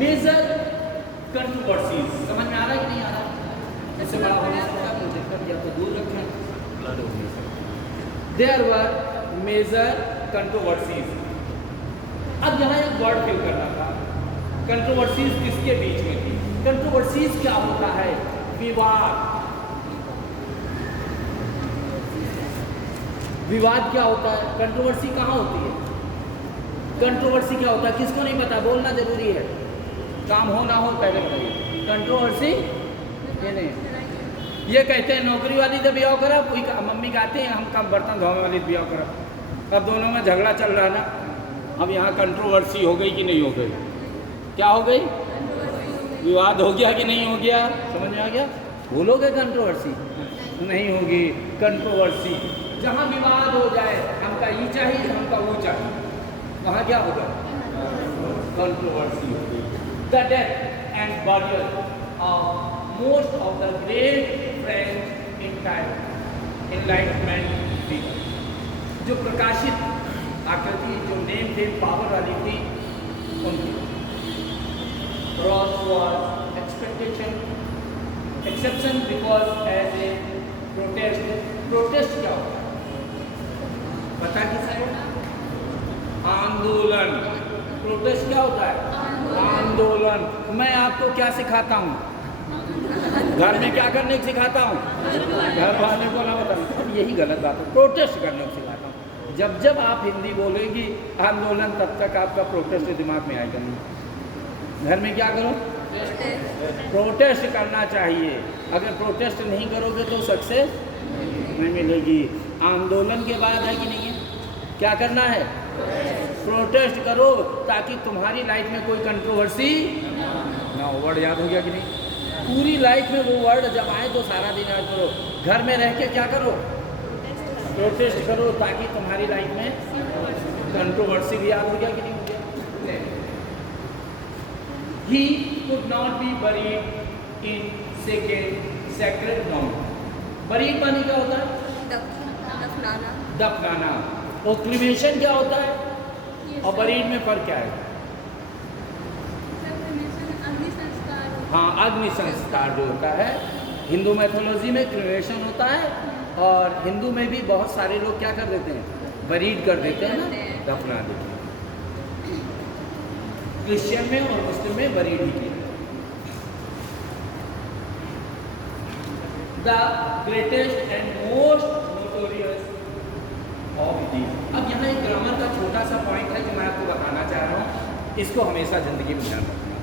Major controversies समझ में आ रहा है कि नहीं आ रहा? इससे बड़ा होने से क्या प्रोजेक्टर या तो दूर रखें, ब्लड हो नहीं सकता। There were major controversies. अब यहाँ एक वर्ड फिल करना था, कंट्रोवर्सीज किसके बीच में थी? कंट्रोवर्सीज क्या होता है? विवाद। विवाद क्या होता है? कंट्रोवर्सी कहाँ होती है? कंट्रोवर्सी क्या होता है? किसको नहीं पता? बोलना जरूरी है, काम हो ना हो पहले बताइए। कंट्रोवर्सी ये नहीं, ये कहते हैं नौकरी वाली से ब्याह करा, कोई मम्मी कहते हैं हम कब बर्तन धोने वाली ब्याह करा। अब दोनों में झगड़ा चल रहा है ना, अब यहाँ कंट्रोवर्सी हो गई कि नहीं हो गई? क्या हो गई? विवाद हो गया कि नहीं हो गया? समझ में आ गया? बोलोगे कंट्रोवर्सी नहीं होगी। कंट्रोवर्सी जहाँ विवाद हो जाए, हमका ये चाहिए हमका वो चाहिए, वहाँ क्या होगा? कंट्रोवर्सी होगी। The death and burial of most of the great French enlightenment people, जो प्रकाशित आकृति जो नेम थे पावर वाली थी उनकी। Ross was exception because as a protest क्या होता है? पता किसे? आंदोलन। प्रोटेस्ट क्या होता है? आंदोलन। मैं आपको क्या सिखाता हूँ? घर में क्या करने को सिखाता हूँ? घर वाले को ना बताना। अब यही गलत बात है, प्रोटेस्ट करने को सिखाता हूँ। जब जब आप हिंदी बोलेंगी आंदोलन, तब तक आपका प्रोटेस्ट दिमाग में आएगा नहीं। घर में क्या करो? प्रोटेस्ट करना चाहिए। अगर प्रोटेस्ट नहीं करोगे तो सक्सेस नहीं मिलेगी। आंदोलन के बाद है कि नहीं है? क्या करना है? प्रोटेस्ट करो ताकि तुम्हारी लाइफ में कोई कंट्रोवर्सी ना हो। वर्ड याद हो गया कि नहीं? पूरी लाइफ में वो वर्ड जब आए तो सारा दिन याद करो। घर में रह के क्या करो? प्रोटेस्ट करो ताकि तुम्हारी लाइफ में कंट्रोवर्सी भी याद हो गया कि नहीं हो गया? He could not be buried in sacred ground. Buried माने क्या होता है? दफनाना। दफनाना। और क्रिमेशन क्या होता है? और बरीड में फर्क क्या है? अग्नि संस्कार। हाँ, अग्नि संस्कार जो होता है, हिंदू मैथोलॉजी में क्रिमेशन होता है, और हिंदू में भी बहुत सारे लोग क्या कर देते हैं? बरीड कर देते हैं ना, दफना देते हैं। क्रिश्चियन में और मुस्लिम में बरीड ही किया। The greatest and most notorious of these. अब यहाँ एक ग्रामर का छोटा सा पॉइंट है जो मैं आपको बताना चाह रहा हूँ, इसको हमेशा जिंदगी में ध्यान रखना।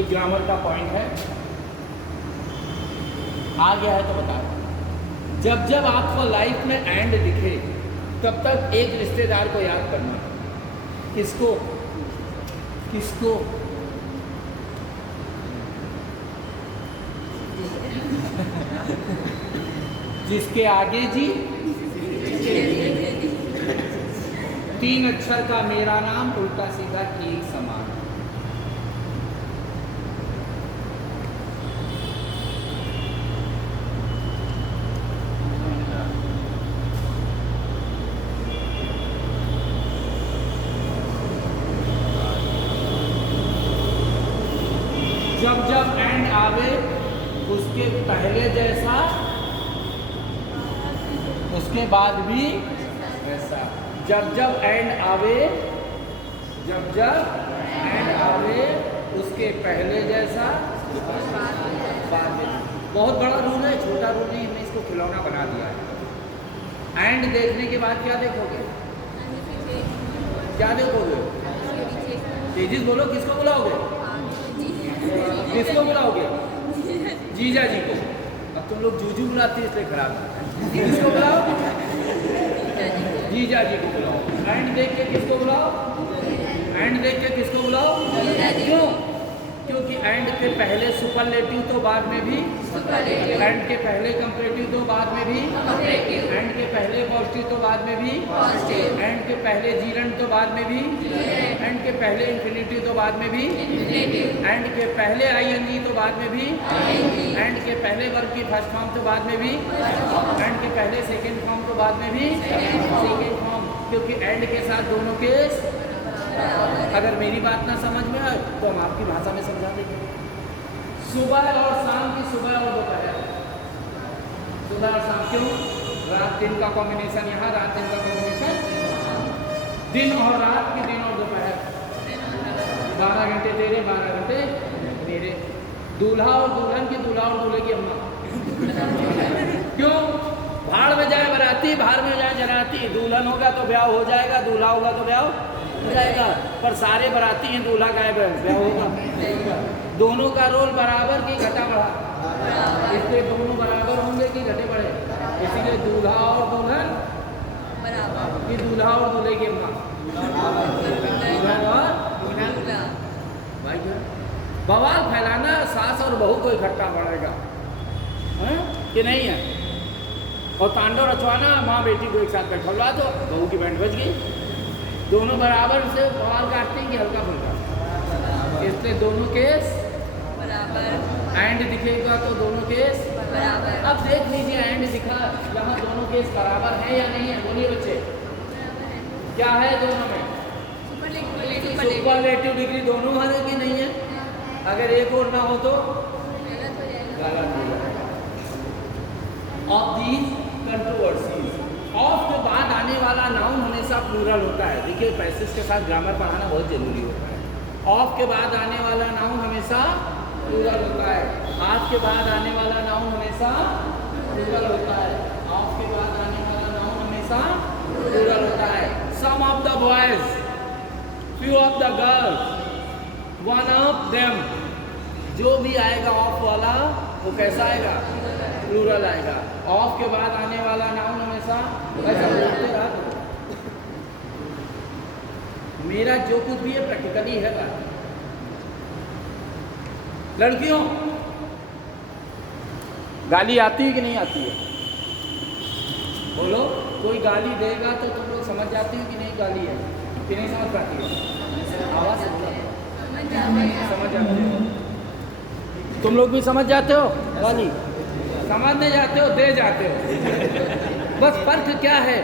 एक ग्रामर का पॉइंट है, आ गया है तो बता। जब जब आपको लाइफ में एंड दिखे तब तक एक रिश्तेदार को याद करना। किसको? किसको? जिसके आगे जी 3 अक्षर का मेरा नाम उल्टा सीधा एक समान। जब जब एंड आवे उसके पहले जैसा, उसके बाद भी वैसा। जब जब एंड आवे, जब जब एंड आवे उसके पहले जैसा, बाद में। बहुत बड़ा रूल है, छोटा रूल नहीं, हमने इसको खिलौना बना दिया है। एंड देखने के बाद क्या देखोगे? क्या देखोगे? तेजिस बोलो, किसको बुलाओगे? किसको बुलाओगे? जीजा जी को। अब तुम लोग जूजू बुलाते हैं इसलिए खराब है। किसको बुलाओ? जीजा जी को बुलाओ। एंड देख के किसको बुलाओ? एंड देख के किसको बुलाओ? क्यों? क्योंकि एंड के पहले सुपरलेटिव तो बाद में भी, एंड के पहले कंपैरेटिव तो बाद में भी, एंड के पहले पॉजिटिव तो बाद में भी, एंड के पहले जीरंड तो बाद में भी, एंड के पहले इंफिनिटिव तो बाद में भी, एंड के पहले आईएनजी तो बाद में भी, एंड के पहले वर्ब की फर्स्ट फॉर्म तो बाद में भी, एंड के पहले सेकेंड फॉर्म तो बाद में भी, सेकेंड फॉर्म। क्योंकि एंड के साथ दोनों के, अगर मेरी बात ना समझ में आए तो हम आपकी भाषा में समझा देंगे। सुबह और शाम की, सुबह और दोपहर, सुबह और शाम। क्यों? रात दिन का कॉम्बिनेशन यहाँ, रात दिन का कॉम्बिनेशन, दिन और रात की, दिन और दोपहर, 12 घंटे तेरे 12 घंटे मेरे। दूल्हा और दुल्हन की, दूल्हा और दूल्हे की अम्मा। क्यों? भाड़ में जाए बराती, भाड़ में जाए जराती। दुल्हन होगा तो ब्याह हो जाएगा, दूल्हा होगा तो ब्याह हो जाएगा, पर सारे बराती हैं, दूल्हा गायब है, ब्याह होगा। दोनों का रोल बराबर की घटा बढ़ा, इसलिए दोनों बराबर होंगे कि घटे बढ़े, इसीलिए दूल्हा और दुल्हन बराबर कि दूल्हा और दूल्हे की अम्मा, दुल्हन और भाई बवाल फैलाना सास और बहू को इकट्ठा पड़ेगा कि नहीं है, और तांडव रचवाना माँ बेटी को एक साथ बैठवा दो, बहू की बैंड बज गई, दोनों बराबर से बवाल काटते हैं कि हल्का फुल्का, इसलिए दोनों केस बराबर। एंड दिखेगा तो दोनों केस बराबर। अब देख लीजिए एंड दिखा, यहाँ दोनों केस बराबर है या नहीं है? बोलिए बच्चे, क्या है दोनों में? सुपरलेटिव डिग्री दोनों है कि नहीं है? अगर एक और ना हो तो गलत हो जाएगा। ऑफ दीज कंट्रोवर्सीज, ऑफ के बाद आने वाला नाउन हमेशा प्लूरल होता है। देखिए पैसेज के साथ ग्रामर पढ़ाना बहुत जरूरी होता है। ऑफ के बाद आने वाला नाउन हमेशा प्लूरल होता है। ऑफ के बाद आने वाला नाउन हमेशा प्लूरल होता है। ऑफ के बाद आने वाला नाउन हमेशा प्लूरल होता है। Some of the boys, few of the girls, one of them, जो भी आएगा ऑफ वाला वो कैसा आएगा? प्लूरल आएगा। ऑफ के बाद आने वाला नाउन हमेशा ऐसा बोलते रहा। मेरा जो कुछ भी है प्रैक्टिकली है बात। लड़कियों, गाली आती है कि नहीं आती है? बोलो, कोई गाली देगा तो तुम लोग समझ जाती हो कि नहीं गाली है कि नहीं समझ पाती है? आवाज समझ जाते हो? तुम लोग भी समझ जाते हो गाली? समझने जाते हो, दे जाते हो। बस फर्क क्या है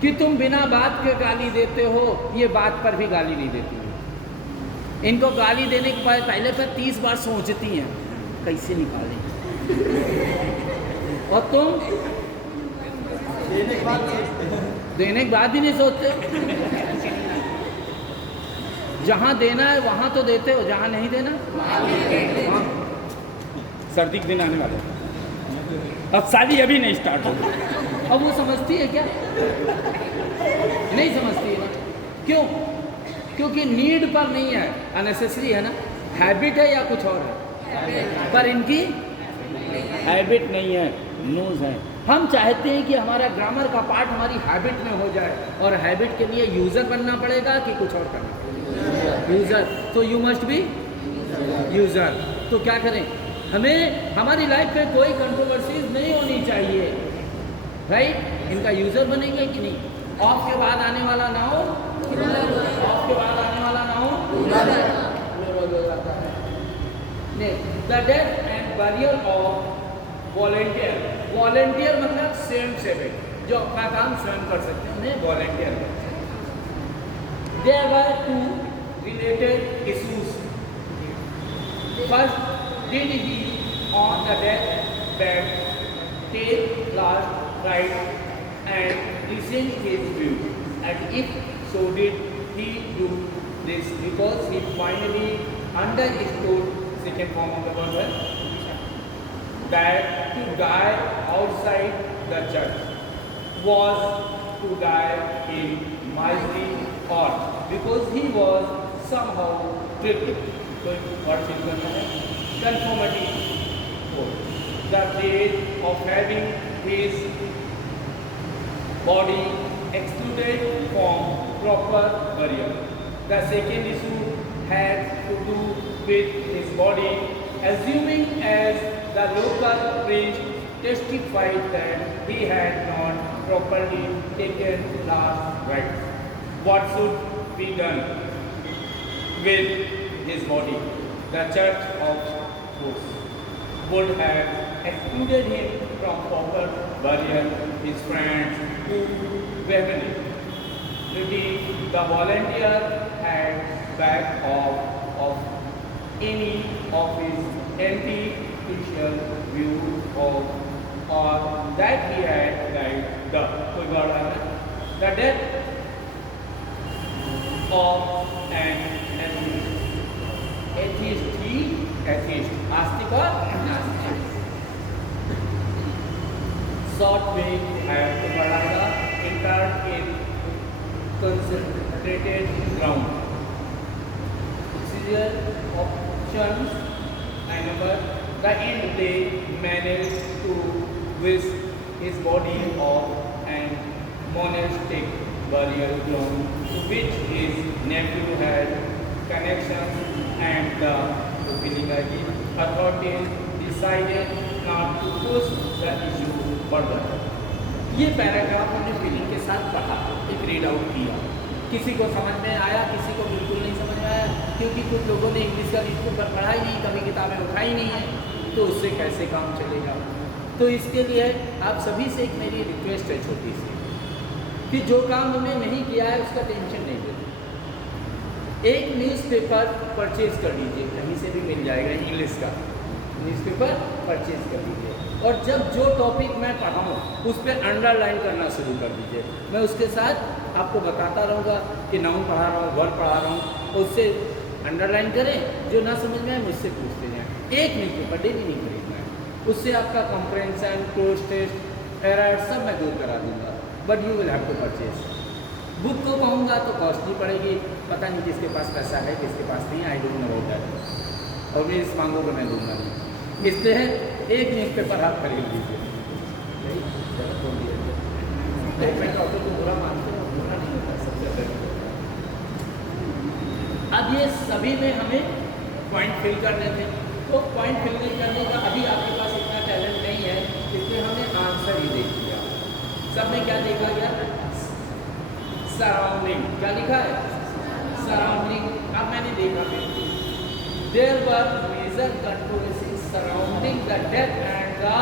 कि तुम बिना बात के गाली देते हो, ये बात पर भी गाली नहीं देती हो। इनको गाली देने के पहले पर 30 बार सोचती हैं कैसे निकालें, और तुम देने के बाद ही नहीं सोचते। जहाँ देना है वहाँ तो देते हो, जहाँ नहीं देना वहाँ। सर्दी के दिन आने वाले, अब शादी अभी नहीं स्टार्ट होगी। अब वो समझती है क्या? नहीं समझती है ना। क्यों? क्योंकि नीड पर नहीं है, अननेसेसरी है ना। हैबिट है या कुछ और है, पर इनकी हैबिट नहीं है, नोज है। हम चाहते हैं कि हमारा ग्रामर का पार्ट हमारी हैबिट में हो जाए, और हैबिट के लिए यूज़र बनना पड़ेगा कि कुछ और करना पड़ेगा? यूज़र। तो यू मस्ट बी यूज़र। तो क्या करें? हमें हमारी लाइफ में कोई कंट्रोवर्सीज नहीं होनी चाहिए, राइट? इनका यूज़र बनेंगे कि नहीं? ऑफ के बाद आने वाला नाउन, ऑफ के बाद आने वाला नाउन प्लूरल हो जाता है। The death and burial of volunteer, volunteer मतलब स्वयं सेवक, जो अपना काम स्वयं कर सकते हैं, उन्हें वॉलंटियर कहते हैं। There were two related issues. First, did he on the deathbed take last right and listen his view, and if so did he do this because he finally understood, second form of the verb, that to die outside the church was to die in misery, or because he was somehow tricked. So what is going to happen? Conformity. The state of having his body excluded from proper burial. The second issue had to do with his body, assuming as the local priest testified that he had not properly taken last rites. What should be done with his body? The Church of would have excluded him from proper burial. His friends who vehemently, the volunteer had back of any of his anti-Christian view of or that he had like the कोई word है ना the death of an atheist he atheist आस्तिक और नास्तिक short way have to बढ़ाएगा entered in concentrated ground serial options and number the end they managed to whisk his body off and monastic burial ground to which his nephew had connections and the authorities decided not to push the issue further. ये paragraph हमने feeling के साथ पढ़ा, एक read out किया, किसी को समझ में आया, किसी को बिल्कुल नहीं समझ में आया, क्योंकि कुछ लोगों ने इंग्लिश का न्यूज़पेपर पढ़ा ही नहीं, कभी किताबें उठाई नहीं है, तो उससे कैसे काम चलेगा। तो इसके लिए आप सभी से एक मेरी रिक्वेस्ट है छोटी सी, कि जो काम हमने नहीं किया है उसका टेंशन नहीं लेते। एक न्यूज़पेपर परचेज कर लीजिए, कहीं से भी मिल जाएगा, इंग्लिश का न्यूज़पेपर परचेज कर लीजिए, और जब जो टॉपिक मैं पढ़ाऊँ उस पर अंडरलाइन करना शुरू कर दीजिए। मैं उसके साथ आपको बताता रहूँगा कि नाउन पढ़ा रहा हूँ, वर्ब पढ़ा रहा हूँ, उससे अंडरलाइन करें, जो ना समझ में आए मुझसे पूछते जाएँ। एक न्यूज़पेपर डेली नहीं खरीदना है, उससे आपका कंप्रेंशन, क्लोज टेस्ट, एरर सब मैं दूर करा दूँगा, but you will have to purchase. Book को कहूँगा तो कॉस्टली पड़ेगी, पता नहीं किसके पास पैसा है, किसके पास नहीं, I don't know about that, और मैं इस मांगों को मैं दूँगा नहीं। इसलिए एक न्यूज़पेपर आप खरीद लीजिए। मैं टॉपिक को बुरा मानते हैं, बुरा नहीं होता सबसे पहले। अब ये सभी में हमें पॉइंट फिल करने थे, तो पॉइंट फिल करने का अभी आपके पास इतना टैलेंट नहीं है, इसलिए हमने आंसर ही देख लिया। सब में क्या देखा गया? सराउंडिंग। क्या लिखा है? सराउंडिंग। अब मैंने देखा there were major controversies surrounding the death and the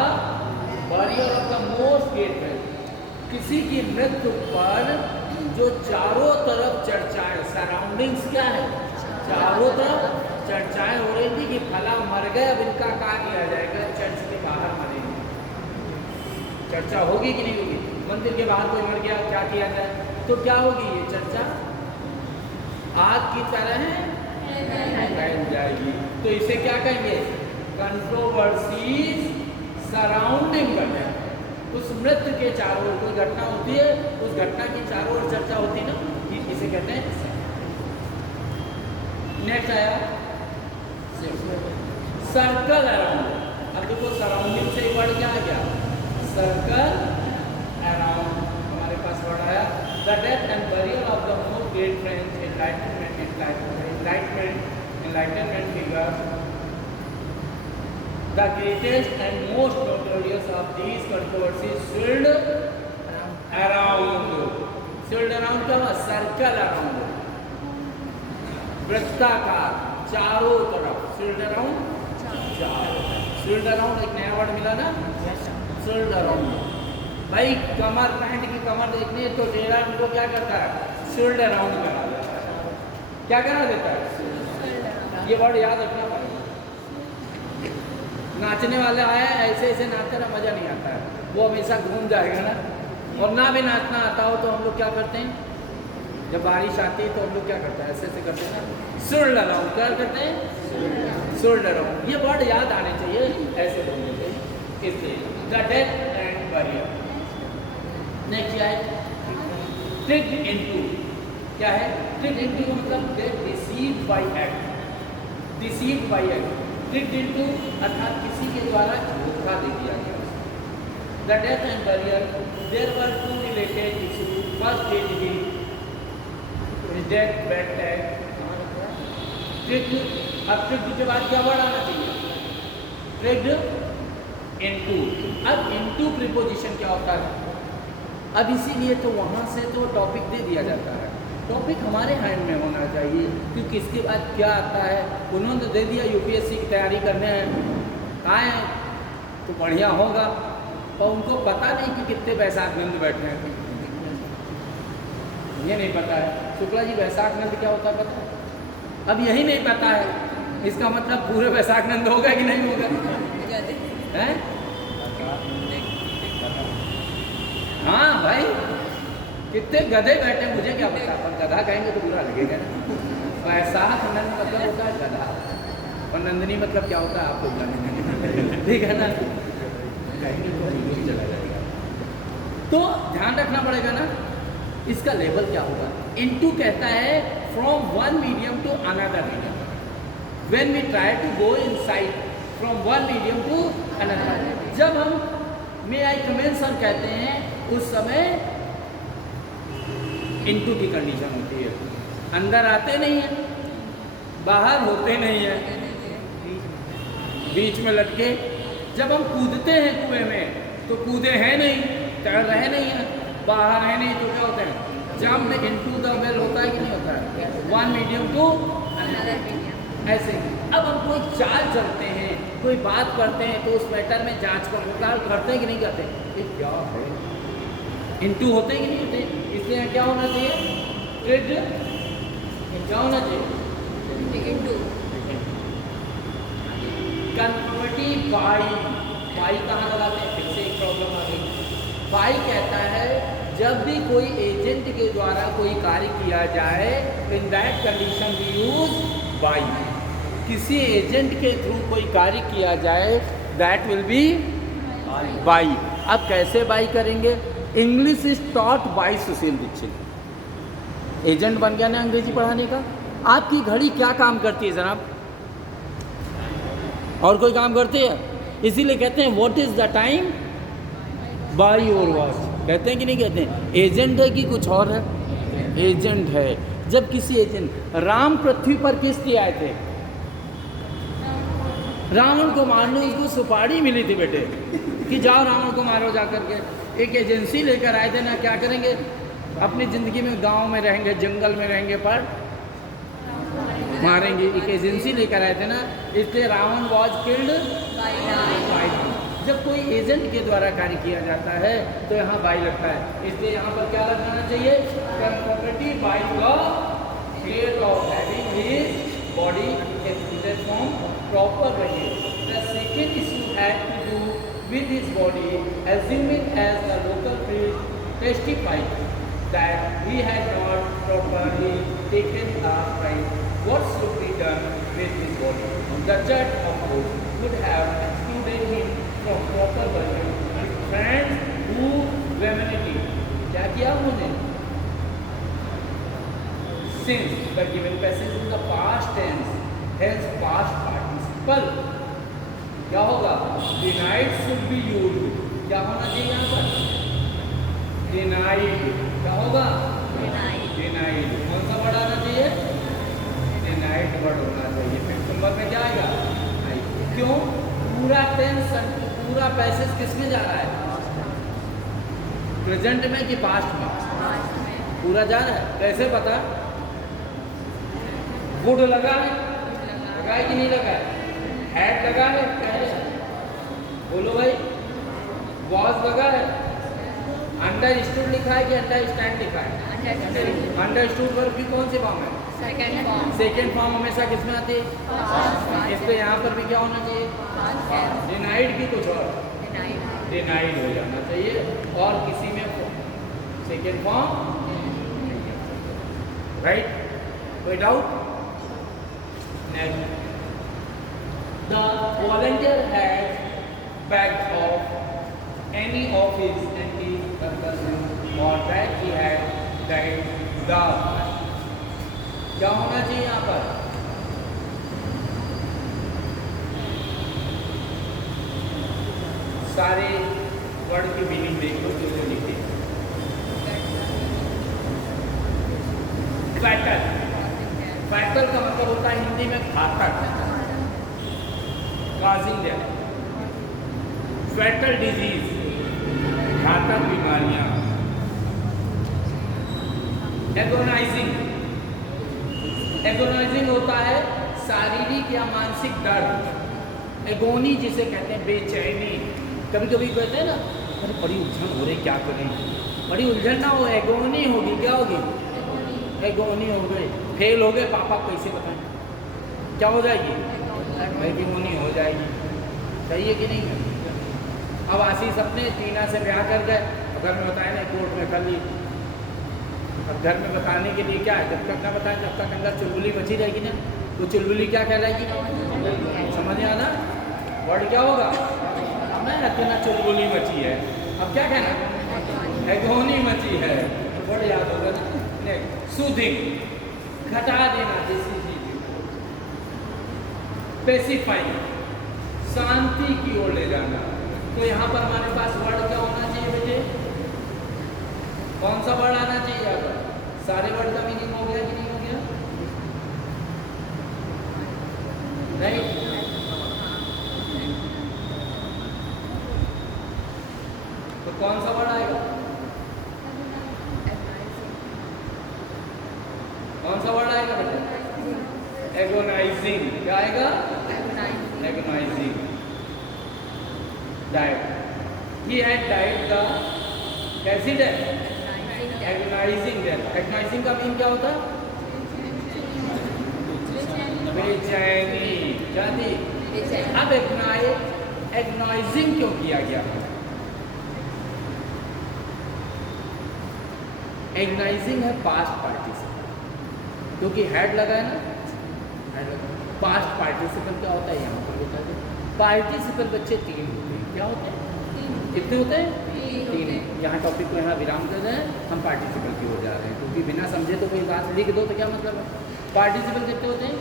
burial of the most great man. किसी की मृत्यु पर जो चारों तरफ चर्चाएं, सराउंडिंग्स क्या है? चारों तरफ चर्चाएं हो रही थी कि फला मर गए, अब इनका क्या किया जाएगा, चर्च के बाहर मरेंगे। चर्चा होगी कि नहीं होगी? मंदिर के बाहर कोई मर गया, क्या किया जाए? तो क्या होगी ये चर्चा? आग की तरह फैल जाएगी। तो इसे क्या कहेंगे? Controversies surrounding the death. उस मृत्यु के चारों ओर कोई घटना होती है, उस घटना की चारों ओर चर्चा होती है ना, इसे कहते हैं। नेक्स्ट आया सर्कल अराउंड। अब देखो सराउंडिंग से एक वर्ड क्या आ गया? Circle around. हमारे पास वर्ड आया the death and burial of the most great French enlightenment figures. The greatest and most notorious of these controversies swirled around. Swirled around क्या हुआ? Circle around. वृत्ताकार, चारों तरफ। Swirled around, चारों। Swirled around एक नया वर्ड मिला ना? Swirled around। भाई कमर, पैंट की कमर देखनी है तो टेढ़ा उनको क्या करता है? Swirled around करा देता है। क्या करा देता है? ये वर्ड याद रखना पड़ेगा। नाचने वाले आया ऐसे ऐसे नाचते ना, मज़ा नहीं आता है, वो हमेशा घूम जाएगा ना। और ना भी नाचना आता हो तो हम लोग क्या करते हैं? जब बारिश आती है तो हम लोग क्या करते हैं? ऐसे ऐसे करते हैं ना, swirl around। क्या करते हैं? swirl around। ये वर्ड याद आने चाहिए, ऐसे बोलने चाहिए। इसलिए the death and burial. Next क्या है? Tricked into. क्या है? ट्रिक्ड इनटू का मतलब deceived by act. Deceived by act, tricked into अर्थात किसी के द्वारा धोखा दे दिया गया। The death and burial there were two related issues. First is he reject bad tag. Tricked. अब ट्रिक्ड के बाद क्या वर्ड आना चाहिए? Tricked into. अब इनटू प्रीपोजिशन क्या होता है? अब इसीलिए तो वहाँ से तो टॉपिक दे दिया जाता है। टॉपिक हमारे हैंड में होना चाहिए, क्योंकि इसके बाद क्या आता है उन्होंने तो दे दिया, यूपीएससी की तैयारी करने आए तो बढ़िया होगा, और उनको पता नहीं कि कितने बैसाख नंद बैठे हैं। ये नहीं पता है। शुक्ला जी बैसाख नंद क्या होता है पता है? अब यही नहीं पता है, इसका मतलब पूरे वैशाख नंद होगा कि नहीं होगा? हैं? हाँ भाई, कितने गधे बैठे मुझे क्या पता, पर गधा कहेंगे तो बुरा लगेगा ना। वैशाख नंद मतलब होता है गधा, और नंदनी मतलब क्या होता है आपको जानना, ठीक है ना? कहेंगे तो भी चला जाएगा। तो ध्यान रखना पड़ेगा ना, इसका लेवल क्या होगा। इनटू कहता है from one medium to another medium, when we try to go inside from one medium to another. जब हम मे आई कमेंट सर कहते हैं उस समय इनटू की कंडीशन होती है, अंदर आते नहीं है, बाहर होते नहीं है, बीच में लटके। जब हम कूदते हैं कुएं में तो कूदे हैं नहीं, तैर रहे नहीं है, बाहर है नहीं, तो क्या होता है जंप में इनटू द वेल होता है कि नहीं होता है, one medium to another medium. ऐसे अब हम कोई चाल चलते हैं, कोई बात करते हैं, तो उस मैटर में जांच पड़ताल करते हैं कि नहीं करते, ये क्या है, इनटू होते हैं कि नहीं होते। इसलिए क्या होना चाहिए, क्या होना चाहिए, इनटू। कन्वर्टिव बाई कहाँ लगाते हैं, फिर से एक प्रॉब्लम आ गई। बाई कहता है जब भी कोई एजेंट के द्वारा कोई कार्य किया जाए, in that condition we use by. किसी एजेंट के थ्रू कोई कार्य किया जाए, दैट विल बी बाई। अब कैसे बाई करेंगे, English is taught by Sushil Dixit. Agent बन गया ना अंग्रेजी पढ़ाने का। आपकी घड़ी क्या काम करती है जनाब, और कोई काम करती है, इसीलिए कहते हैं what is the time by your watch, कहते हैं कि नहीं कहते हैं। एजेंट है कि कुछ और है, एजेंट है। जब किसी एजेंट, राम पृथ्वी पर किस लिए आए थे, रावण को मारने, उसको सुपारी मिली थी बेटे कि जाओ रावण को मारो जा करके। एक एजेंसी लेकर आए थे ना, क्या करेंगे अपनी ज़िंदगी में, गांव में रहेंगे, जंगल में रहेंगे, पर मारेंगे। एक एजेंसी लेकर आए थे ना, इसलिए रावण वॉज किल्ड बाय। जब कोई एजेंट के द्वारा कार्य किया जाता है तो यहाँ बाई लगता है, इसलिए यहाँ पर क्या लगाना चाहिए, comforted by the fate of having his body in form proper way. The second issue had to do with his body, assuming as the local priest testified that he had not properly taken a right. What should be done with his body? The judge of course would have excluded him from proper burial and friends who vanity. क्या किया उन्होंने? Since the given passage in the past tense has past participle, क्या होगा, denied should be used। क्या होना चाहिए यहाँ पर, denied। क्या होगा, denied। कौन सा वर्ड आना चाहिए, denied वर्ड होना चाहिए। फिर नंबर में क्या आएगा, क्यों, पूरा टेंस, पूरा पैसेज किस में जा रहा है, प्रेजेंट में कि पास्ट में, पूरा जा रहा है। कैसे पता, गुड लगा है, लगा है कि नहीं लगा है, हैड लगा है, बोलो भाई, वॉज लगा है, अंडरस्टूड लिखा है कि अंडरस्टैंड लिखा है, अंडरस्टूड वर्ब की कौन सी फॉर्म है, सेकेंड फॉर्म हमेशा किस में आती है, इसलिए यहाँ पर भी क्या होना चाहिए, डिनाइड की कुछ और, डिनाइड हो जाना चाहिए, और किसी में सेकेंड फॉर्म, राइट, कोई doubt. Next, the volunteer has begged of any of his anti-concussions or that he had died the, क्या होना चाहिए यहाँ पर, सारे वर्ड की मीनिंग देखो जो लिखे। फैटल, फैटल का मतलब होता है हिंदी में घातक, काजिंग डेथ, फैटल डिजीज, घातक बीमारियां। एगोनाइजिंग, एगोनाइजिंग होता है शारीरिक या मानसिक दर्द। एगोनी जिसे कहते हैं बेचैनी, कभी कभी कहते हैं ना अरे बड़ी उलझन हो रही, क्या करें, बड़ी उलझन ना हो, एगोनी होगी, क्या होगी, एगोनी हो गई, फेल हो गए, पापा कैसे बताएं, क्या हो जाएगी? हेगेमोनी हो जाएगी। सही है कि नहीं? अब आशीष अपने टीना से ब्याह कर गए, घर में बताया नहीं, कोर्ट में कर ली। अब घर में बताने के लिए क्या है, जब तक ना बताएं जब तक अंदर चुलबुली बची रहेगी ना, तो चुलबुली क्या कहलाएगी? समझ में आना? वर्ड क्या होगा? मैं इतना चुलबुली बची है, अब क्या कहना? एगोनी बची है, वर्ड याद होगा ना? सूदिंग, घटा देना जैसी चीज, स्पेसिफाइंग, शांति की ओर ले जाना। तो यहाँ पर हमारे पास वर्ड क्या होना चाहिए बेटे? कौन सा वर्ड आना चाहिए? यहाँ पर सारे वर्ड का मीनिंग हो गया कि नहीं हो गया? नहीं? तो कौन सा वर्ड आएगा? कौन सा वर्ड आएगा बेटा? एगोनाइजिंग। क्या आएगा? Agonising. Diet, he had died the कैसी डेथ? Agonising death. एगोनाइजिंग का मीन क्या होता है? बेचैनी। क्या थी? अब एगोनाइजिंग क्यों किया गया? एगोनाइजिंग है पास्ट पार्टिसिपल, क्योंकि हेड लगा है ना। पास्ट पार्टिसिपल क्या होता है? यहाँ पर बता दो। पार्टिसिपल बच्चे 3 होते हैं। क्या होते हैं? कितने होते हैं? 3। यहाँ टॉपिक को यहाँ विराम कर रहे हैं, हम पार्टिसिपल की ओर जा रहे हैं, क्योंकि बिना समझे तो कोई बात लिख दो तो क्या मतलब है? पार्टिसिपल कितने होते हैं?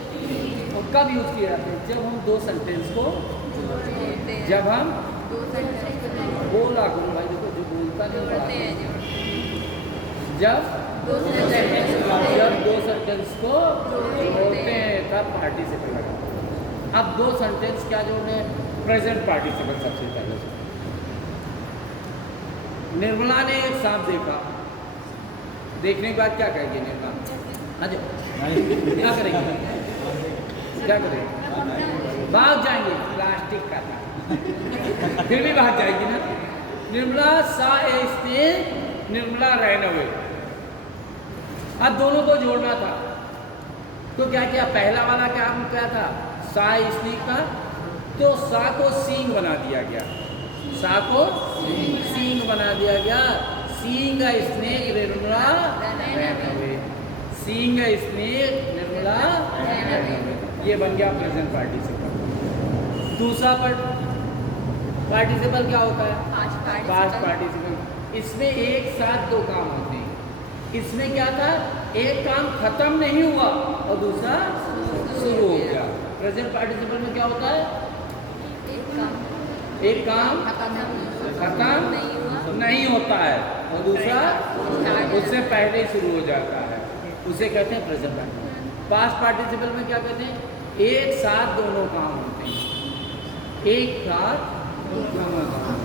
और कब यूज किया जाते हैं? जब हम 2 सेंटेंस को, जब हम बोला करो भाई, देखो जो बोलता नहीं, जब 2 सेंटेंस को जोड़ते हैं तब पार्टिसिपल लगा। अब 2 सेंटेंस क्या जोड़ने? प्रेजेंट पार्टिसिपल सबसे पहले। निर्मला ने एक सांप देखा, देखने के बाद क्या करेगी निर्मला? क्या करेंगे? क्या करेंगे? भाग जाएंगे, प्लास्टिक का था फिर भी भाग जाएगी ना। निर्मला सा a snake, Nirmala ran away. अब दोनों को जोड़ना था, तो क्या किया? पहला वाला काम क्या था? सा स्नेक का, तो सा को सींग बना दिया गया। सा को सींग बना दिया गया। Seeing a snake Nirmala ran away. Seeing a snake Nirmala ran away. ये बन गया प्रेजेंट पार्टिसिपल। दूसरा पार्टिसिपल क्या होता है? Past participle. इसमें एक साथ 2 काम होते हैं। इसमें क्या था? एक काम खत्म नहीं हुआ और दूसरा शुरू हो गया। प्रेजेंट पार्टिसिपल में क्या होता है? एक काम खत्म नहीं होता है और दूसरा उससे पहले ही शुरू हो जाता है, उसे कहते हैं प्रेजेंट पार्टिसिपल। पास्ट पार्टिसिपल में क्या कहते हैं? एक साथ दोनों काम होते हैं। एक साथ दोनों काम।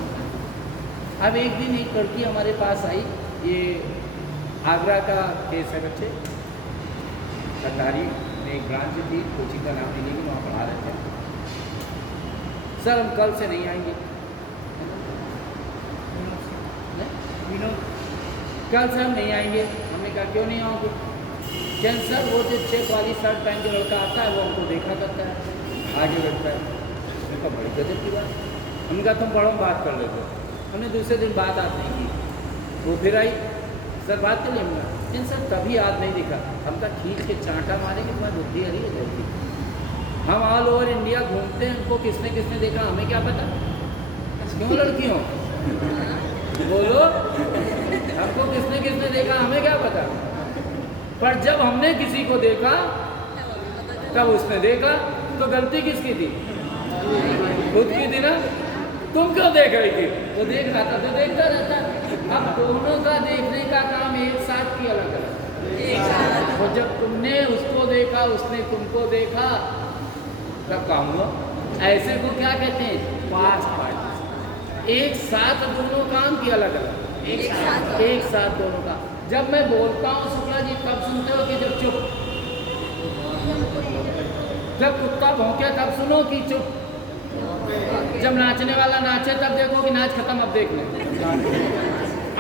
अब एक दिन एक लड़की हमारे पास आई, ये आगरा का केस है बच्चे, सरकारी में एक ब्रांच थी, कोचिंग का नाम नहीं लेकिन वहाँ पढ़ा रहे थे। सर हम कल से नहीं आएंगे, कल से हम नहीं आएंगे। हमने कहा क्यों नहीं आओगे? क्या सर वो जो चेक वाली शर्ट पहन के लड़का आता है वो हमको देखा करता है, आगे बढ़ता है। हमने कहा बड़ी गजब की बात। हमने कहा तुम पढ़ो बात कर लेते। हमने दूसरे दिन बात आज नहीं की, वो फिर आई, सर बात कर लेंगे। लेकिन सर कभी याद नहीं दिखा। हम कहा खींच के चांटा मारेंगे, तुम्हारी बुद्धि हरी है जाएगी। हम ऑल ओवर इंडिया घूमते हैं, हमको किसने किसने देखा हमें क्या पता? क्यों लड़कियों बोलो, हमको किसने किसने देखा हमें क्या पता? पर जब हमने किसी को देखा तब उसने देखा, तो गलती किसकी थी? खुद की थी ना। तुम क्यों देख रही थी? वो देख रहा था तो देखता रहता। अब दोनों का देखने का काम एक साथ की अलग अलग। और जब तुमने उसको देखा उसने तुमको देखा तब काम हुआ। ऐसे को क्या कहते हैं? Past participle. एक साथ दोनों काम की अलग अलग, एक साथ दोनों का। जब मैं बोलता हूँ शुक्ला जी तब सुनते हो कि जब चुप? जब कुत्ता भौंके तब सुनो कि चुप? जब नाचने वाला नाचे तब देखो कि नाच खत्म अब देख ले।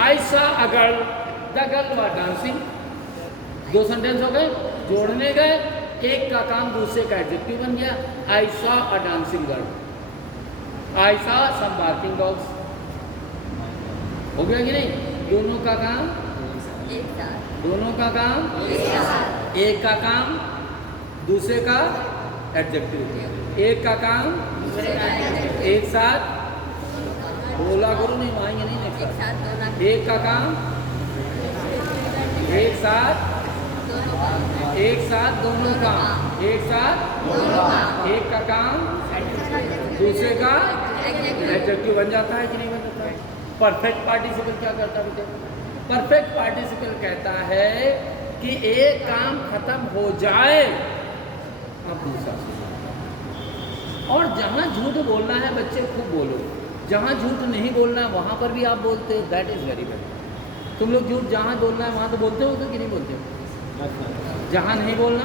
ऐसा अगर the girl were dancing, 2 sentence हो गए, जोड़ने गए एक का काम दूसरे का एडजेक्टिव बन गया। I saw a dancing girl, I saw some barking dogs. हो गया कि नहीं? दोनों का काम, एक साथ, दोनों का काम, एक साथ, एक का काम दूसरे का एडजेक्टिव, एक का काम दूसरे का एडजेक्टिव, एक साथ। बोला करो, नहीं आएंगे नहीं एक नेक्स्ट। साथ दोनों, एक का काम एक साथ, दोनों का, एक साथ दोनों काम, एक साथ दोनों का, एक का काम दूसरे का एडजेक्टिव, एडजेक्टिव बन जाता है कि नहीं बन जाता है? परफेक्ट पार्टिसिपल क्या करता है बेटे? परफेक्ट पार्टिसिपल कहता है कि एक काम खत्म हो जाए अब दूसरा शुरू। और जहाँ झूठ बोलना है बच्चे खूब बोलो, जहाँ झूठ नहीं बोलना है वहाँ पर भी आप बोलते हो, दैट इज़ वेरी बैड। तुम लोग झूठ जहाँ बोलना है वहाँ तो बोलते हो तो कि नहीं बोलते हो? जहाँ नहीं बोलना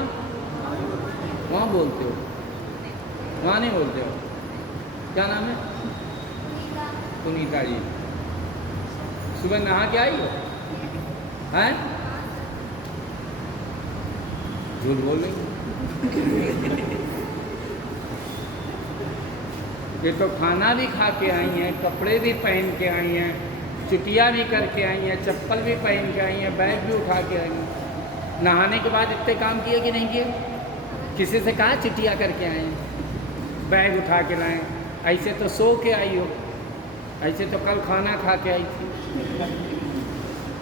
वहाँ बोलते हो, वहाँ नहीं बोलते हो। क्या नाम है? पुनीता जी। सुबह नहा के आई हो? हैं? झूठ बोल रही। ये तो खाना भी खा के आई हैं, कपड़े भी पहन के आई हैं, चुटिया भी करके आई हैं, चप्पल भी पहन के आई हैं, बैग भी उठा के आई हैं। नहाने के बाद इतने काम किए कि नहीं किए? किसी से कहा चुटिया करके आए हैं, बैग उठा के लाएं? ऐसे तो सो के आई हो, ऐसे तो कल खाना खा के आई थी।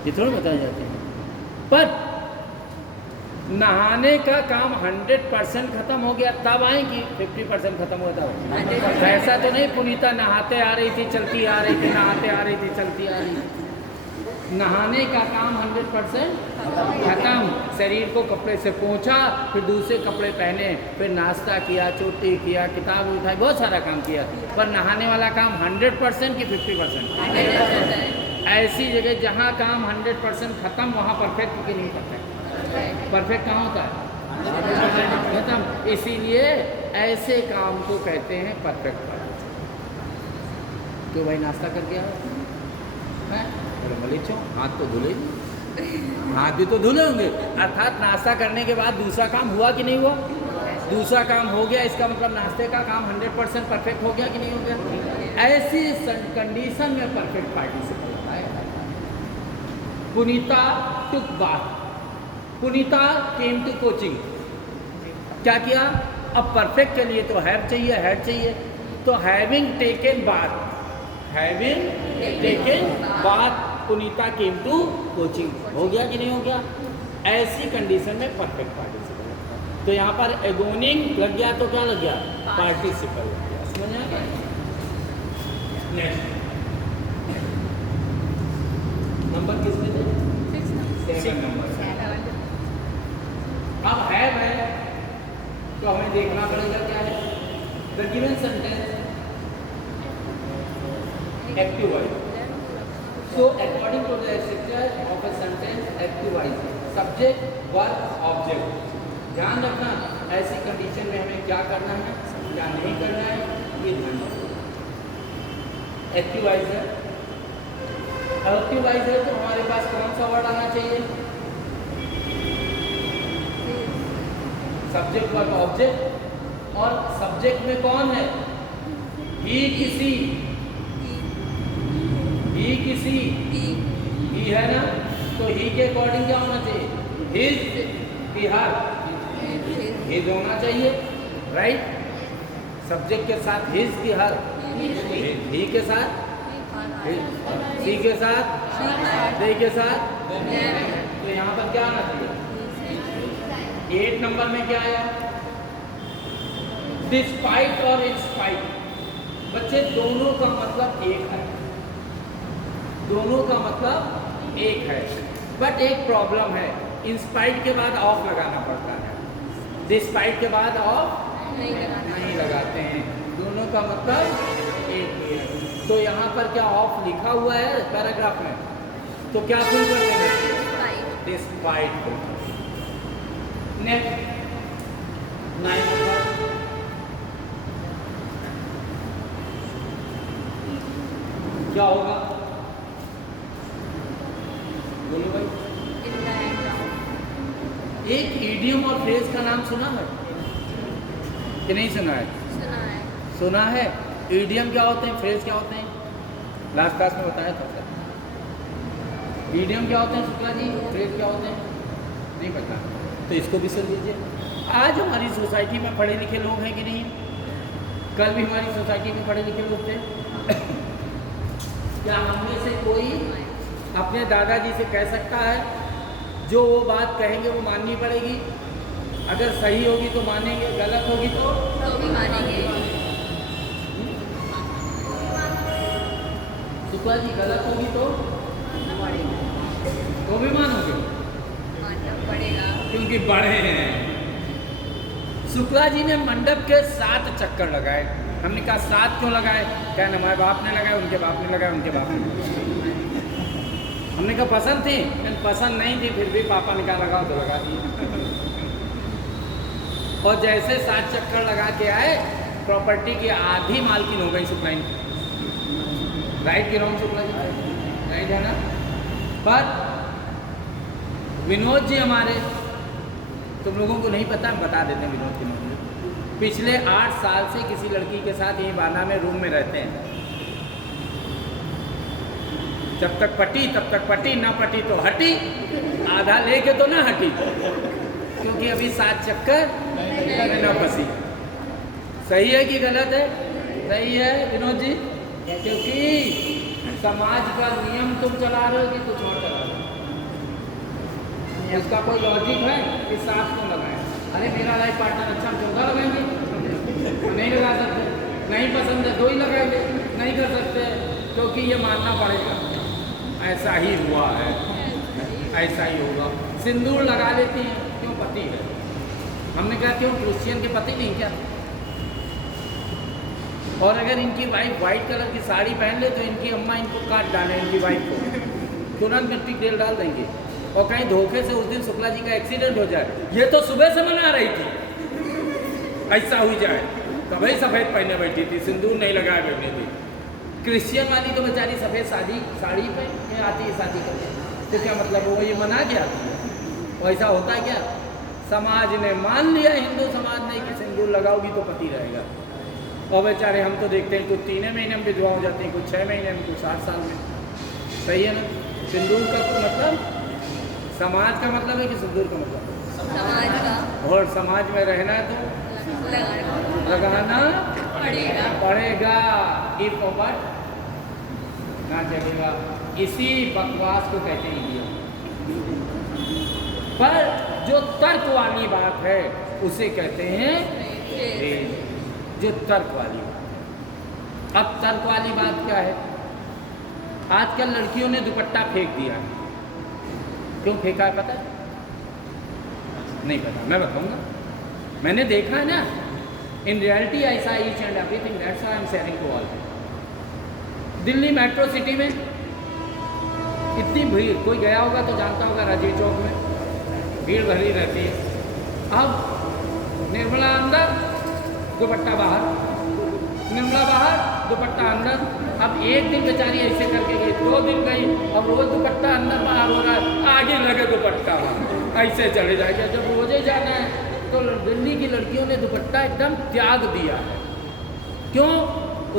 ये थोड़ा बताए जाते हैं। पर नहाने का काम 100% खत्म हो गया तब आएंगी, 50% खत्म हुआ तब। ऐसा तो नहीं पुनीता नहाते आ रही थी चलती आ रही थी, नहाते आ रही थी चलती आ रही थी। नहाने का काम 100% खत्म। शरीर को कपड़े से पोंछा, फिर दूसरे कपड़े पहने, फिर नाश्ता किया, चोटी किया, किताब उठाई, बहुत सारा काम किया। पर नहाने वाला काम 100% कि 50%? ऐसी जगह जहाँ काम 100% खत्म वहाँ परफेक्ट कि नहीं परफेक्ट? परफेक्ट कहाँ होता है? खत्म। इसीलिए ऐसे काम को कहते हैं परफेक्ट पार्टिसिपल। तो भाई नाश्ता करके आओ, हैं? बोले मलिचो हाथ तो धुले, हाथ भी तो धुले होंगे। अर्थात नाश्ता करने के बाद दूसरा काम हुआ कि नहीं हुआ? दूसरा काम हो गया, इसका मतलब नाश्ते का काम 100% परफेक्ट हो गया कि नहीं हो गया? ऐसी कंडीशन में परफेक्ट पार्टिसिपल होता है। Punita took bath, Punita came to coaching. क्या किया? अब परफेक्ट के लिए तो हैव चाहिए, हैड चाहिए। तो having taken bath, having taken bath Punita came to coaching. हो गया कि नहीं हो गया? ऐसी कंडीशन में परफेक्ट पार्टिसिपल होता है। तो यहाँ पर एगोनिंग लग गया तो क्या लग गया? पार्टिसिपल लग गया। समझ आ गया? नेक्स्ट नंबर किसमें थे? 7 नंबर। अब है तो हमें देखना पड़ेगा क्या है। The given sentence active voice. So according to the structure of a sentence, active voice, subject, verb, object. ध्यान रखना ऐसी कंडीशन में हमें क्या करना है, क्या नहीं करना है, ये ध्यान रखना। एक्टिव वॉइस है, एक्टिव वॉइस है तो हमारे पास कौन सा वर्ड आना चाहिए? Subject, verb, object. और सब्जेक्ट में कौन है? ही किसी, ही किसी, ही है ना, तो ही के अकॉर्डिंग क्या होना चाहिए? हिज की हर, हिज होना चाहिए, राइट। सब्जेक्ट के साथ हिज की हर, ही के साथ, सी के साथ, दे के साथ। तो यहाँ पर क्या आना चाहिए? 8 नंबर में क्या आया? डिस्पाइट और इंस्पाइट। बच्चे दोनों का मतलब एक है, दोनों का मतलब एक है, बट एक प्रॉब्लम है। इंस्पाइट के बाद ऑफ लगाना पड़ता है, डिस्पाइट के बाद ऑफ नहीं लगाते हैं। दोनों का मतलब एक ही है। तो यहाँ पर क्या ऑफ लिखा हुआ है पैराग्राफ में, तो क्या फुल कर देना? डिस्पाइट। Next 9 number. क्या होगा? बोलो भाई। एक ईडियम और फ्रेज का नाम सुना है कि नहीं सुना है? सुना है। सुना है। ईडियम क्या होते हैं, फ्रेज क्या होते हैं? लास्ट क्लास में बताया था। ईडियम क्या होते हैं शुक्ला जी, फ्रेज क्या होते हैं? नहीं पता, तो इसको भी सुन लीजिए। आज हमारी सोसाइटी में पढ़े लिखे लोग हैं कि नहीं? कल भी हमारी सोसाइटी में पढ़े लिखे लोग थे। क्या हम में से कोई अपने दादाजी से कह सकता है जो वो बात कहेंगे वो माननी पड़ेगी? अगर सही होगी तो मानेंगे, गलत होगी तो भी मानेंगे। शुक्ला जी गलत होगी तो भी मानोगे? मानना पड़ेगा। क्योंकि बड़े हैं। शुक्ला जी ने मंडप के 7 चक्कर लगाए। हमने कहा 7 क्यों लगाए? क्या ना हमारे बाप ने लगाए, उनके बाप ने लगाए, उनके बाप ने लगाए। हमने कहा पसंद थी, लेकिन पसंद नहीं थी, फिर भी पापा ने कहा लगाओ तो लगा दिए। और जैसे 7 चक्कर लगा के आए, प्रॉपर्टी की आधी मालकिन हो गई शुक्ला जी। राइट की रॉन्ग शुक्ला जी? राइट है ना? पर विनोद जी हमारे, तुम लोगों को नहीं पता, बता देते हैं विनोद के मामले। पिछले 8 साल से किसी लड़की के साथ यहीं बांदा में रूम में रहते हैं। जब तक पटी तब तक पटी, ना पटी तो हटी, आधा लेके तो ना हटी, क्योंकि अभी 7 चक्कर न फंसी। सही है कि गलत है? सही है विनोद जी, क्योंकि समाज का नियम तुम चला रहे हो कि कुछ और चला रहे हो? इसका कोई लॉजिक है कि 7 क्यों लगाए? अरे मेरा लाइफ पार्टनर अच्छा, 14 लगाएंगे? नहीं लगा सकते, नहीं पसंद है 2 ही लगाएंगे, नहीं कर सकते, क्योंकि ये मानना पड़ेगा। ऐसा ही हुआ है, ऐसा ही होगा। सिंदूर लगा लेती हैं, क्यों? पति है। हमने कहा क्यों, क्रिश्चियन के पति नहीं क्या? और अगर इनकी वाइफ वाइट कलर की साड़ी पहन ले तो इनकी अम्मा इनको काट डाले, इनकी वाइफ को तुरंत मिट्टी तेल डाल देंगे। और कहीं धोखे से उस दिन शुक्ला जी का एक्सीडेंट हो जाए, ये तो सुबह से मना रही थी, ऐसा हो जाए तो भाई सफ़ेद पहने बैठी थी, सिंदूर नहीं लगाए बैठी थी। क्रिश्चियन वाली तो बेचारी सफ़ेद साड़ी पे आती है शादी करने, तो क्या मतलब वो ये मना के आती है? ऐसा होता है क्या? समाज ने मान लिया, हिंदू समाज ने, कि सिंदूर लगाओगी तो पति रहेगा। और बेचारे हम तो देखते हैं कुछ 3 महीने में विधवा हो जाती है, कुछ 6 महीने में, कुछ 8 साल में। सही है ना? सिंदूर का तो मतलब समाज का मतलब है कि सिंदूर का मतलब? समाज का। और समाज में रहना है तो लगाना पड़ेगा। इफ बट ना चलेगा। इसी बकवास को कहते हैं इंडिया। पर जो तर्क वाली बात है उसे कहते हैं फ्रेज। जो तर्क वाली बात। अब तर्क वाली बात क्या है? आजकल लड़कियों ने दुपट्टा फेंक दिया है। क्यों फेंका है पता है? नहीं पता, मैं बताऊंगा। मैंने देखा है ना, इन reality I saw each and everything, that's why I am sharing to all. Delhi metro city में इतनी भीड़, कोई गया होगा तो जानता होगा, राजीव चौक में भीड़ भरी रहती है। अब निर्मला अंदर, दुपट्टा बाहर, निर्मला बाहर, दुपट्टा अंदर। अब एक दिन बेचारी ऐसे करके गई, 2 दिन गई, अब रोज दुपट्टा अंदर बाहर हो रहा है, आगे लगे दुपट्टा ऐसे चले जाएगा। जब रोजे जाना है तो दिल्ली की लड़कियों ने दुपट्टा एकदम त्याग दिया है। क्यों?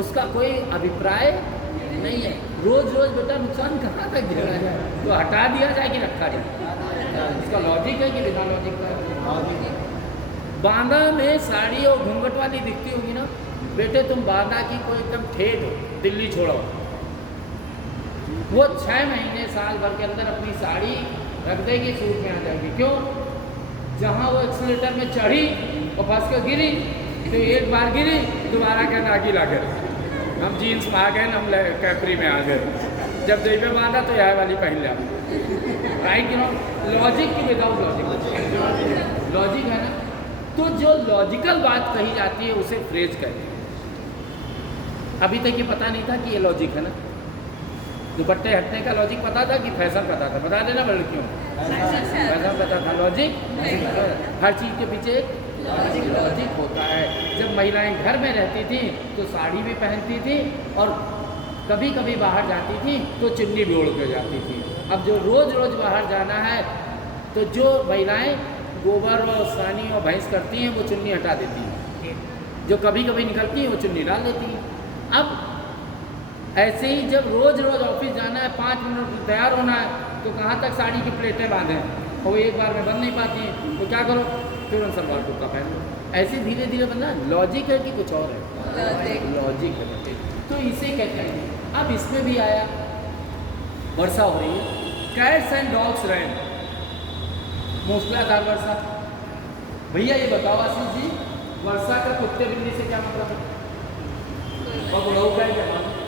उसका कोई अभिप्राय नहीं है। रोज रोज बेटा नुकसान कहाँ तक दे रहा है, तो हटा दिया जाए कि रखा जाए? इसका लॉजिक है कि बिना लॉजिक का? बांदा में साड़ी और घूंघट वाली दिखती होगी ना बेटे, तुम बांदा की कोई एकदम ठेठ हो, दिल्ली छोड़ो, वो 6 महीने साल भर के अंदर अपनी साड़ी रख देगी, सूट में आ जाएगी। क्यों? जहाँ वो एक्सीलेटर में चढ़ी और फंस कर गिरी, तो एक बार गिरी, दोबारा क्या ना गिरा कर, हम जीन्स में आ गए, हम कैपरी में आ गए, जब जेब में बांधा तो यह वाली पहन लिया। Right you know? लॉजिक की विदाउट लॉजिक, लॉजिक है ना? तो जो लॉजिकल बात कही जाती है उसे फ्रेज कहते हैं। अभी तक ये पता नहीं था कि ये लॉजिक है ना। दुपट्टे हटने का लॉजिक पता था कि फैशन पता था? बता देना लड़कियों, फैशन पता था, लॉजिक हर चीज़ के पीछे लॉजिक होता है। जब महिलाएं घर में रहती थी तो साड़ी भी पहनती थी और कभी कभी बाहर जाती थी तो चुन्नी भी ओढ़ के जाती थी। अब जो रोज़ रोज़ बाहर जाना है तो जो महिलाएं गोबर और सानी और भैंस करती हैं वो चुन्नी हटा देती हैं, जो कभी कभी निकलती हैं वो चुन्नी डाल देती हैं। अब ऐसे ही जब रोज़ रोज़ ऑफिस जाना है, 5 मिनट में तैयार होना है, तो कहाँ तक साड़ी की प्लेटें बांधें और वो एक बार में बंध नहीं पाती हैं, तो क्या करो, तुरंत सलवार कुर्ता पहन लो। ऐसे धीरे धीरे बनना लॉजिक है कि कुछ और है? लॉजिक है बेटे। तो इसे कहते हैं। अब इसमें भी आया, वर्षा हो रही है, कैट्स एंड डॉग्स रैन, मूसलाधार वर्षा। भैया ये बताओ आशीष जी, वर्षा का कुत्ते बिल्ली से क्या मतलब है? और बुढ़ाऊ का क्या मतलब?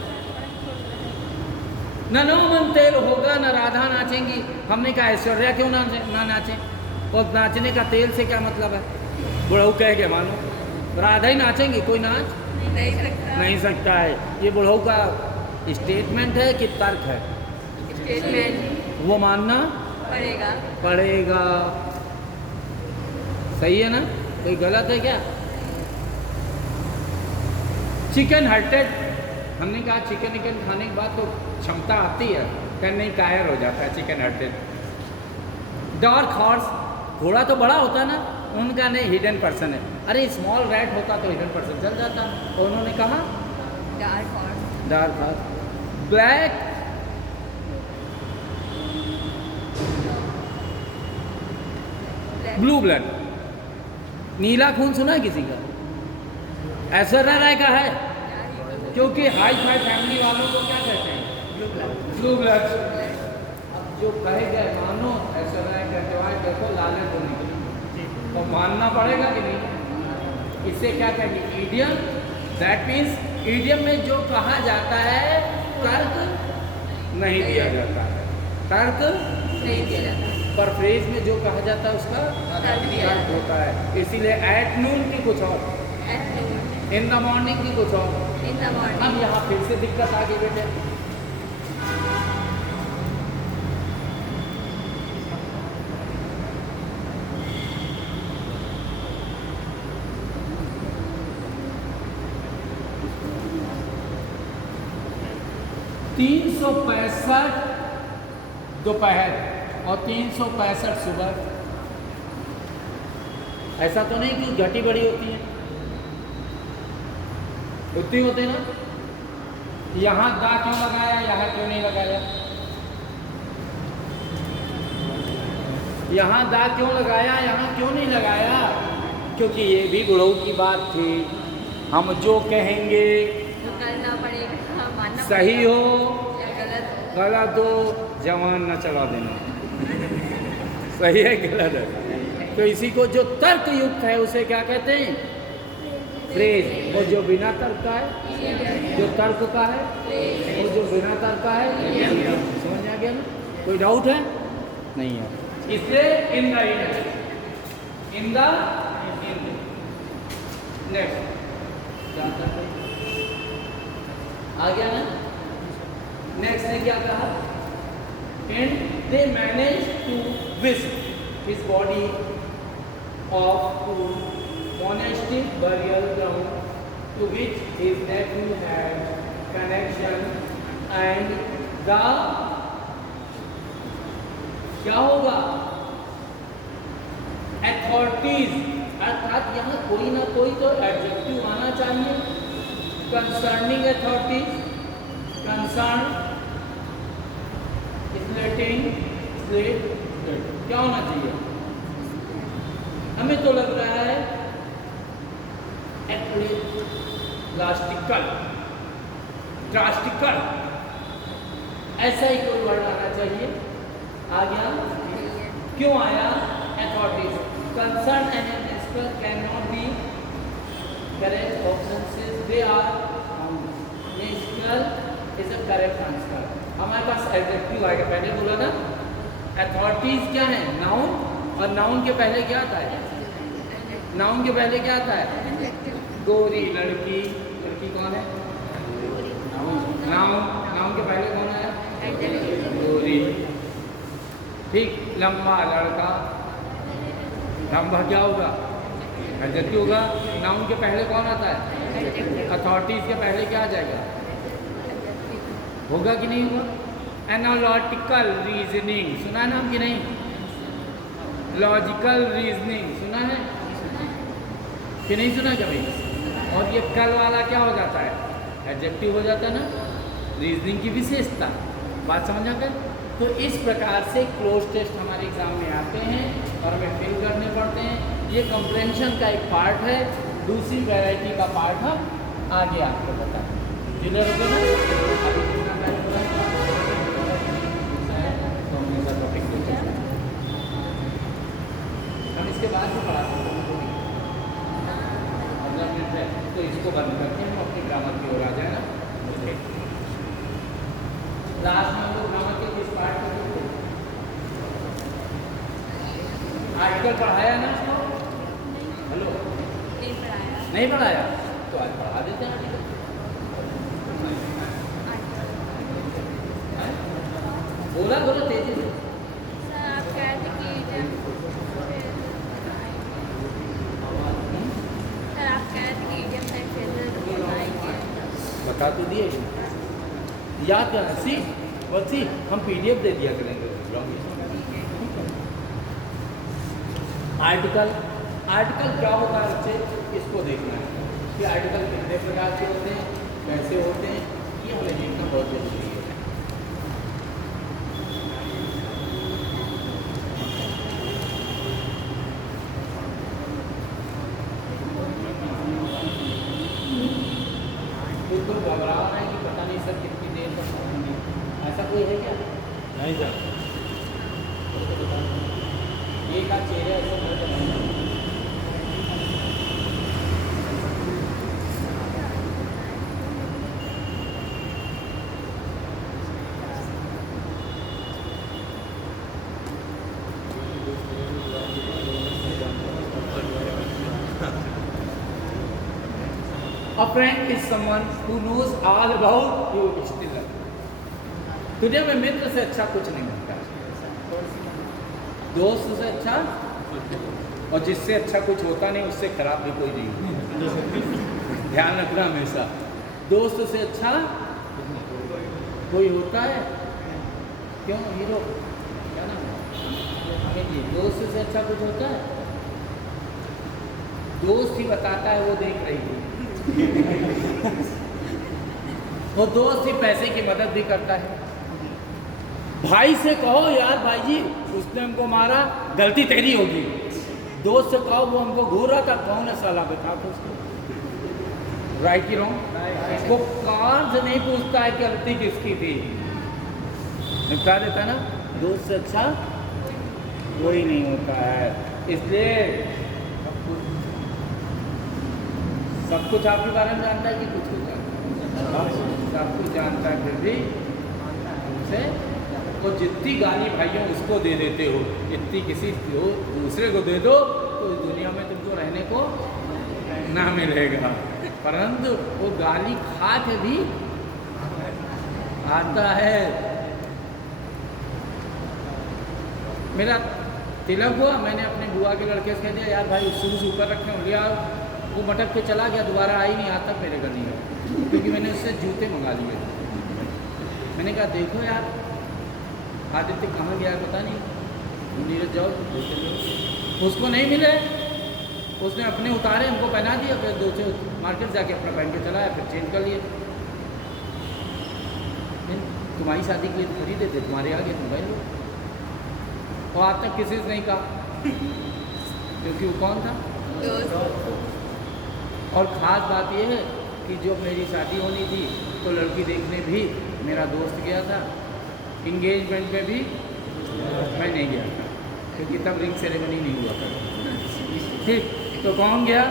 न नौमन तेल होगा न राधा नाचेंगी। हमने कहा ऐश्वर्या क्यों ना नाचे? और नाचने का तेल से क्या मतलब है? बुढ़ाऊ कह के मानो राधा ही नाचेंगी, कोई नाच नहीं सकता है। ये बुढ़ाऊ का स्टेटमेंट है कि तर्क है? स्टेटमेंट। वो मानना पड़ेगा। सही है ना? कोई गलत है क्या? चिकन हार्टेड, हमने कहा चिकन विकन खाने के बाद तो क्षमता आती है, क्या नहीं कायर हो जाता है चिकन हार्टेड। डार्क हॉर्स, घोड़ा तो बड़ा होता है ना, उनका नहीं हिडन पर्सन है। अरे स्मॉल रैट होता तो हिडन पर्सन चल जाता, और उन्होंने कहा dark horse. Black blue blood, नीला खून सुना है किसी का? ऐश्वर्या राय का है, क्योंकि हाई फाई फैमिली वालों को क्या कहते हैं? Blue blood. अब जो कहे गए मानो ऐश्वर्या राय कहते हैं देखो लाले को नहीं, तो मानना पड़ेगा कि नहीं? इससे क्या कहेंगे? ईडियम। दैट मीन्स ईडियम में जो कहा जाता है तर्क नहीं दिया जाता है, तर्क नहीं दिया जाता, पर फ्रेज में जो कहा जाता है उसका तर्क होता है। इसीलिए एट नून की कुछ और, इन द मॉर्निंग की कुछ और। अब यहाँ फिर से दिक्कत आ गई बेटे। $365 दोपहर और 365 सुबह। ऐसा तो नहीं कि घटी बड़ी होती है, उतनी होती ना। यहाँ दा क्यों लगाया, यहाँ क्यों नहीं लगाया? यहाँ दा क्यों लगाया, यहाँ क्यों नहीं लगाया? क्योंकि ये भी गुड़ों की बात थी। हम जो कहेंगे तो करना पड़ेगा, मानना सही हो या गलत हो, जवान न चला देना। सही है गलत है? तो इसी को जो तर्क युक्त है उसे क्या कहते हैं? फ्रेज। वो जो बिना तर्क का है, जो तर्क का है, वो जो बिना तर्क का है। समझ में आ गया ना? कोई डाउट है? नहीं है। इसलिए इन द नेक्स्ट आ गया ना? नेक्स्ट ने क्या कहा? And they manage to visit his body of to monastic burial ground to which his nephew had connection, and the क्या होगा? authorities, अर्थात यहाँ कोई ना कोई तो एडजेक्टिव आना चाहिए। Concerning authorities, concern, slating, slate, क्या होना चाहिए? हमें तो लग रहा है ड्रास्टिकल, ऐसा ही कोई वर्ड आना चाहिए। आ गया? क्यों आया? Authorities, concern and principal can not be correct options, they are musical is a correct answer. हमारे पास एडजेक्टिव आएगा, पहले बोला ना अथॉरिटीज क्या है? नाउन, और नाउन के पहले क्या आता है? नाउन के पहले क्या आता है? गोरी लड़की, लड़की कौन है? नाउन, नाउन के पहले कौन है? गोरी। ठीक, लंबा लड़का, लंबा क्या होगा? एडजेक्टिव होगा। नाउन के पहले कौन आता है? अथॉरिटीज के पहले क्या आ जाएगा? होगा कि नहीं होगा? एनालिटिकल रीजनिंग सुना है नाम कि नहीं? लॉजिकल रीजनिंग सुना है कि नहीं सुना कभी? और ये कल वाला क्या हो जाता है? एडजेक्टिव हो जाता है ना, रीजनिंग की विशेषता। बात समझ आ गई? तो इस प्रकार से क्लोज टेस्ट हमारे एग्जाम में आते हैं और हमें फिल करने पड़ते हैं। ये कॉम्प्रहेंशन का एक पार्ट है, दूसरी वैरायटी का पार्ट हम आगे आपको बताएं। क्लियर हो गया ना? अभी कितना टाइम हो रहा है? तो हम इसका टॉपिक देते हैं, हम इसके बाद भी पढ़ा सकते हैं। 15 मिनट है तो इसको बंद करके हम अपनी ग्रामर की ओर आ जाए ना। लास्ट में हम लोग ग्रामर के किस पार्ट में थे? आर्टिकल पढ़ाया ना इसको? हेलो, नहीं पढ़ाया तो आज पढ़ा देते हैं आर्टिकल। बोला बोला तेजी से। सर आप कहते कि सर आप कहते कि इडियम सेंटेंस बताएंगे। बता तो दिए, याद करना। सी बस सी हम पीडीएफ दे दिया करेंगे। आर्टिकल, आर्टिकल क्या होता है बच्चे, इसको देखना है कि आर्टिकल कितने प्रकार के होते हैं, कैसे होते हैं, ये हमें देखना बहुत जरूरी है। बिल्कुल घबरा रहे हैं कि पता नहीं सर कितनी देर तक पढ़ेंगे, ऐसा कोई है क्या? नहीं सर, एक आध चेहरे ऐसे नहीं। A friend is someone who knows all about you still. दुनिया में मित्र से अच्छा कुछ नहीं होता, दोस्त से अच्छा, और जिससे अच्छा कुछ होता नहीं उससे खराब भी कोई नहीं। ध्यान रखना हमेशा, दोस्त से अच्छा कोई होता है? क्यों हीरो, क्या नाम है? दोस्त से अच्छा कुछ होता है? दोस्त ही बताता है, वो देख रही है। वो दोस्त ही पैसे की मदद भी करता है। भाई से कहो यार भाई जी उसने हमको मारा, गलती तेरी होगी। दोस्त से कहो वो हमको घूर रहा था, कौन है साला, बता तो उसको राइट की रॉन्ग। वो कान से नहीं पूछता है कि गलती किसकी थी, निपटा देता ना। दोस्त से अच्छा कोई नहीं होता है। इसलिए सब कुछ आपके बारे में जानता है कि कुछ कुछ जानता है? सब कुछ जानता है, फिर भी उनसे तो जितनी गाली भाइयों उसको दे देते हो, जितनी किसी को दूसरे को दे दो तो इस दुनिया में तुमको रहने को ना मिलेगा। परंतु वो गाली खा के भी आता है। मेरा तिलक हुआ, मैंने अपने बुआ के लड़के से कह दिया यार भाई शुरू से ऊपर रखे हो, लिया। वो मटक के चला गया, दोबारा आई नहीं, आज तक मेरे घर नहीं है, क्योंकि मैंने उससे जूते मंगा लिए। मैंने कहा देखो यार आदित्य कहाँ गया पता नहीं, नीरज जाओ, उसको नहीं मिले, उसने अपने उतारे हमको पहना दिया, फिर दूसरे मार्केट जाके अपना पहन के चलाया, फिर चेंज कर लिए। तुम्हारी शादी के लिए खरीदे थे, तुम्हारे आगे तुम भाई लो, और आज तक किसी से नहीं कहा, क्योंकि वो कौन था? और ख़ास बात यह है कि जो मेरी शादी होनी थी तो लड़की देखने भी मेरा दोस्त गया था, इंगेजमेंट में भी मैं नहीं गया था, क्योंकि तब रिंग सेरेमनी नहीं हुआ था। ठीक, तो कौन गया?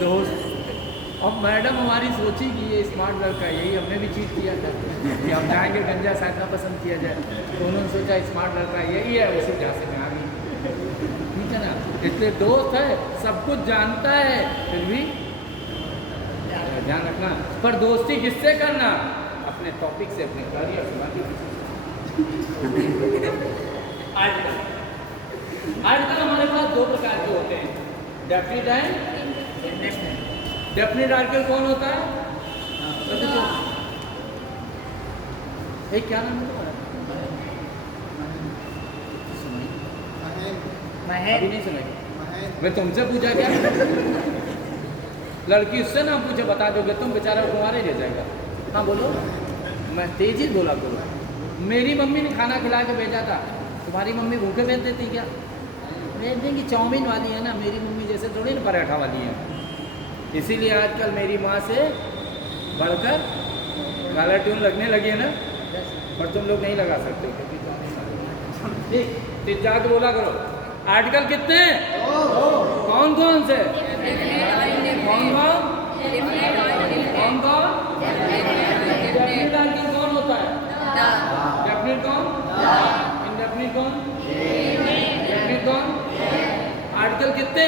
दोस्त। अब मैडम हमारी सोची कि ये स्मार्ट लड़का, यही हमने भी चीट किया था कि हम जाएंगे गंजा साधना पसंद किया जाए, तो उन्होंने सोचा स्मार्ट लड़का यही है, उसी जहाँ से मैं आ गई। ठीक है ना? इसलिए दोस्त है, सब कुछ जानता है, फिर भी ध्यान रखना। पर दोस्ती किससे करना? अपने टॉपिक से, अपने करियर से, बाकी आजकल हमारे पास दो प्रकार के होते हैं, definite and indefinite. Definite article कौन होता है? क्या नाम है? अभी नहीं सुनेगा। मैं तुमसे पूछा क्या? लड़की उससे ना पूछे बता दोगे तुम, बेचारा तुम्हारे ले जाएगा। हाँ बोलो। मैं तेजी बोला करो। मेरी मम्मी ने खाना खिला के भेजा था, तुम्हारी मम्मी भूखे भेज देती क्या? भेज देंगी। चाउमीन वाली है ना, मेरी मम्मी जैसे थोड़ी ना पराठा वाली है। इसीलिए आजकल मेरी माँ से बढ़कर गाला ट्यून लगने लगी है ना, पर तुम लोग नहीं लगा सकते क्योंकि तुम नहीं मानते। ठीक, जाके बोला करो। आर्टिकल कितने? कौन कौन से? कौन कौन? कौन कौन? डेफिनेट आर्टिकल कौन होता है? डेफिनेट कौन? इनडेफिनेट कौन? डेफिनेट कौन? आर्टिकल कितने?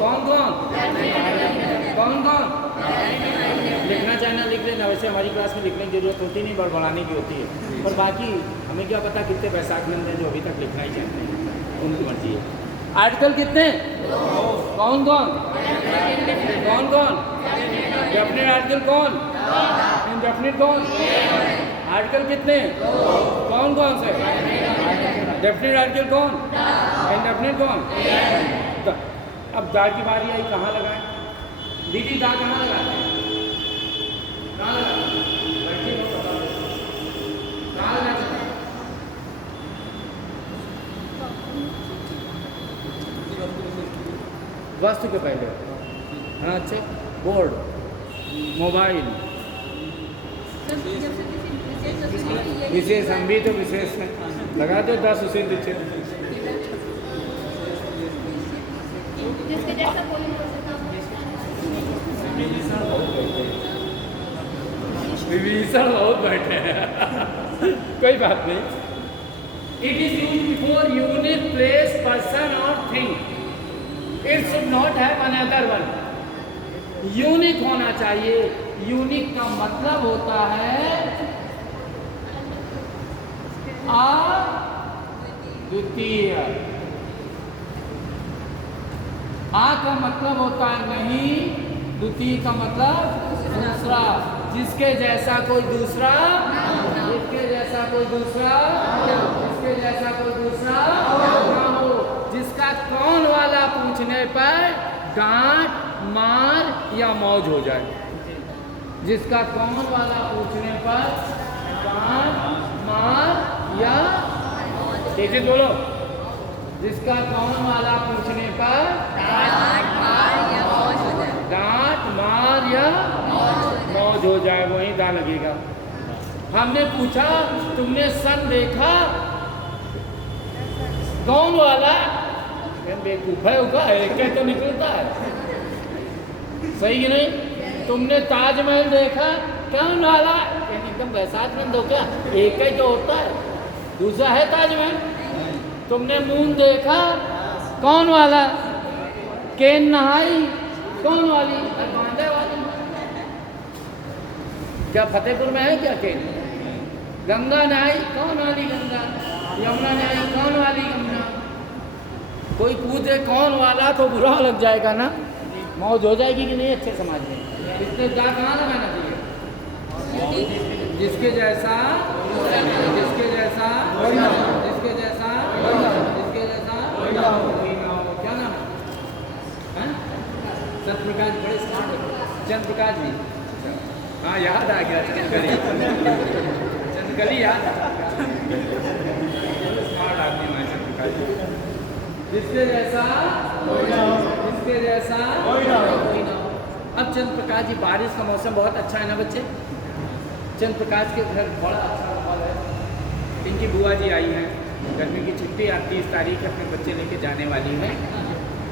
कौन कौन? कौन कौन? लिखना चाहना लिख लेना। वैसे हमारी क्लास में लिखने की जरूरत होती नहीं, बढ़ाने की होती है। पर बाकी हमें क्या पता कितने बैसाख नंद हैं जो अभी तक लिखना ही चाहते हैं, उनकी मर्जी है। आर्टिकल कितने? कौन कौन? कौन कौन? डेफिनेट आर्टिकल कौन? इनडेफिनेट कौन? आर्टिकल कितने? कौन कौन से? डेफिनेट आर्टिकल कौन? इनडेफिनेट कौन? अब दा की बारी आई, कहाँ लगाए? दीदी दा कहाँ लगाते हैं? कहाँ लगाते हैं? बैठिए लोग बता दो। कहाँ लगाते हैं? वस्तु के पहले। हाँ अच्छे। बोर्ड, मोबाइल, विशेष। हम भी तो विशेष में लगा दो 10 उसे दीजिए। जिसके जैसा कोई नहीं हो सकता। विभीषण बहुत बैठे हैं। कोई बात नहीं। It is used before unique place, person और thing. It should not have another one. Unique होना चाहिए। यूनिक का मतलब होता है अद्वितीय। आ का मतलब होता है नहीं, द्वितीय का मतलब दूसरा। जिसके जैसा कोई दूसरा, जिसके जैसा कोई दूसरा, जिसके जैसा कोई दूसरा ना हो। जिसका कौन वाला पूछने पर डांट, मार या मौज हो जाए। जिसका कौन वाला पूछने पर डांट, मार या ठीक है बोलो। जिसका कौन वाला पूछने पर डांट, मार या मौज हो जाए, वहीं दा लगेगा। हमने पूछा तुमने सन देखा? कौन वाला? बेवकूफ है होगा, एक तो निकलता है। सही कि नहीं? तुमने ताजमहल देखा? कौन वाला? एकदम बैसाख नंद हो क्या? एक ही तो होता है, दूसरा है ताजमहल। तुमने मून देखा? कौन वाला? केन नहाई? कौन वाली? बांधे वाली। क्या फतेहपुर में है क्या केन? गंगा नहाई? कौन वाली गंगा? यमुना नहाई? कौन वाली यमुना? कोई पूछे कौन वाला तो बुरा लग जाएगा ना, मौज हो जाएगी कि नहीं अच्छे समाज में। इसलिए जा कहाँ लगाना चाहिए? जिसके जैसा, जिसके जैसा, जिसके जैसा, जिसके जैसा। क्या नाम है? चंद्रप्रकाश बड़े स्मार्ट है। चंद्रप्रकाश जी, हाँ याद आ गया। चंद्रकली याद आ गया। स्मार्ट आदमी हमारे चंद्रप्रकाश जी। जिसके जैसा, जिसके जैसा कोई ना हो। अब चंद्रप्रकाश जी, बारिश का मौसम बहुत अच्छा है ना बच्चे। चंद्रप्रकाश के घर बड़ा अच्छा माहौल है। इनकी बुआ जी आई हैं, गर्मी की छुट्टी 30 तारीख अपने बच्चे लेके जाने वाली हैं।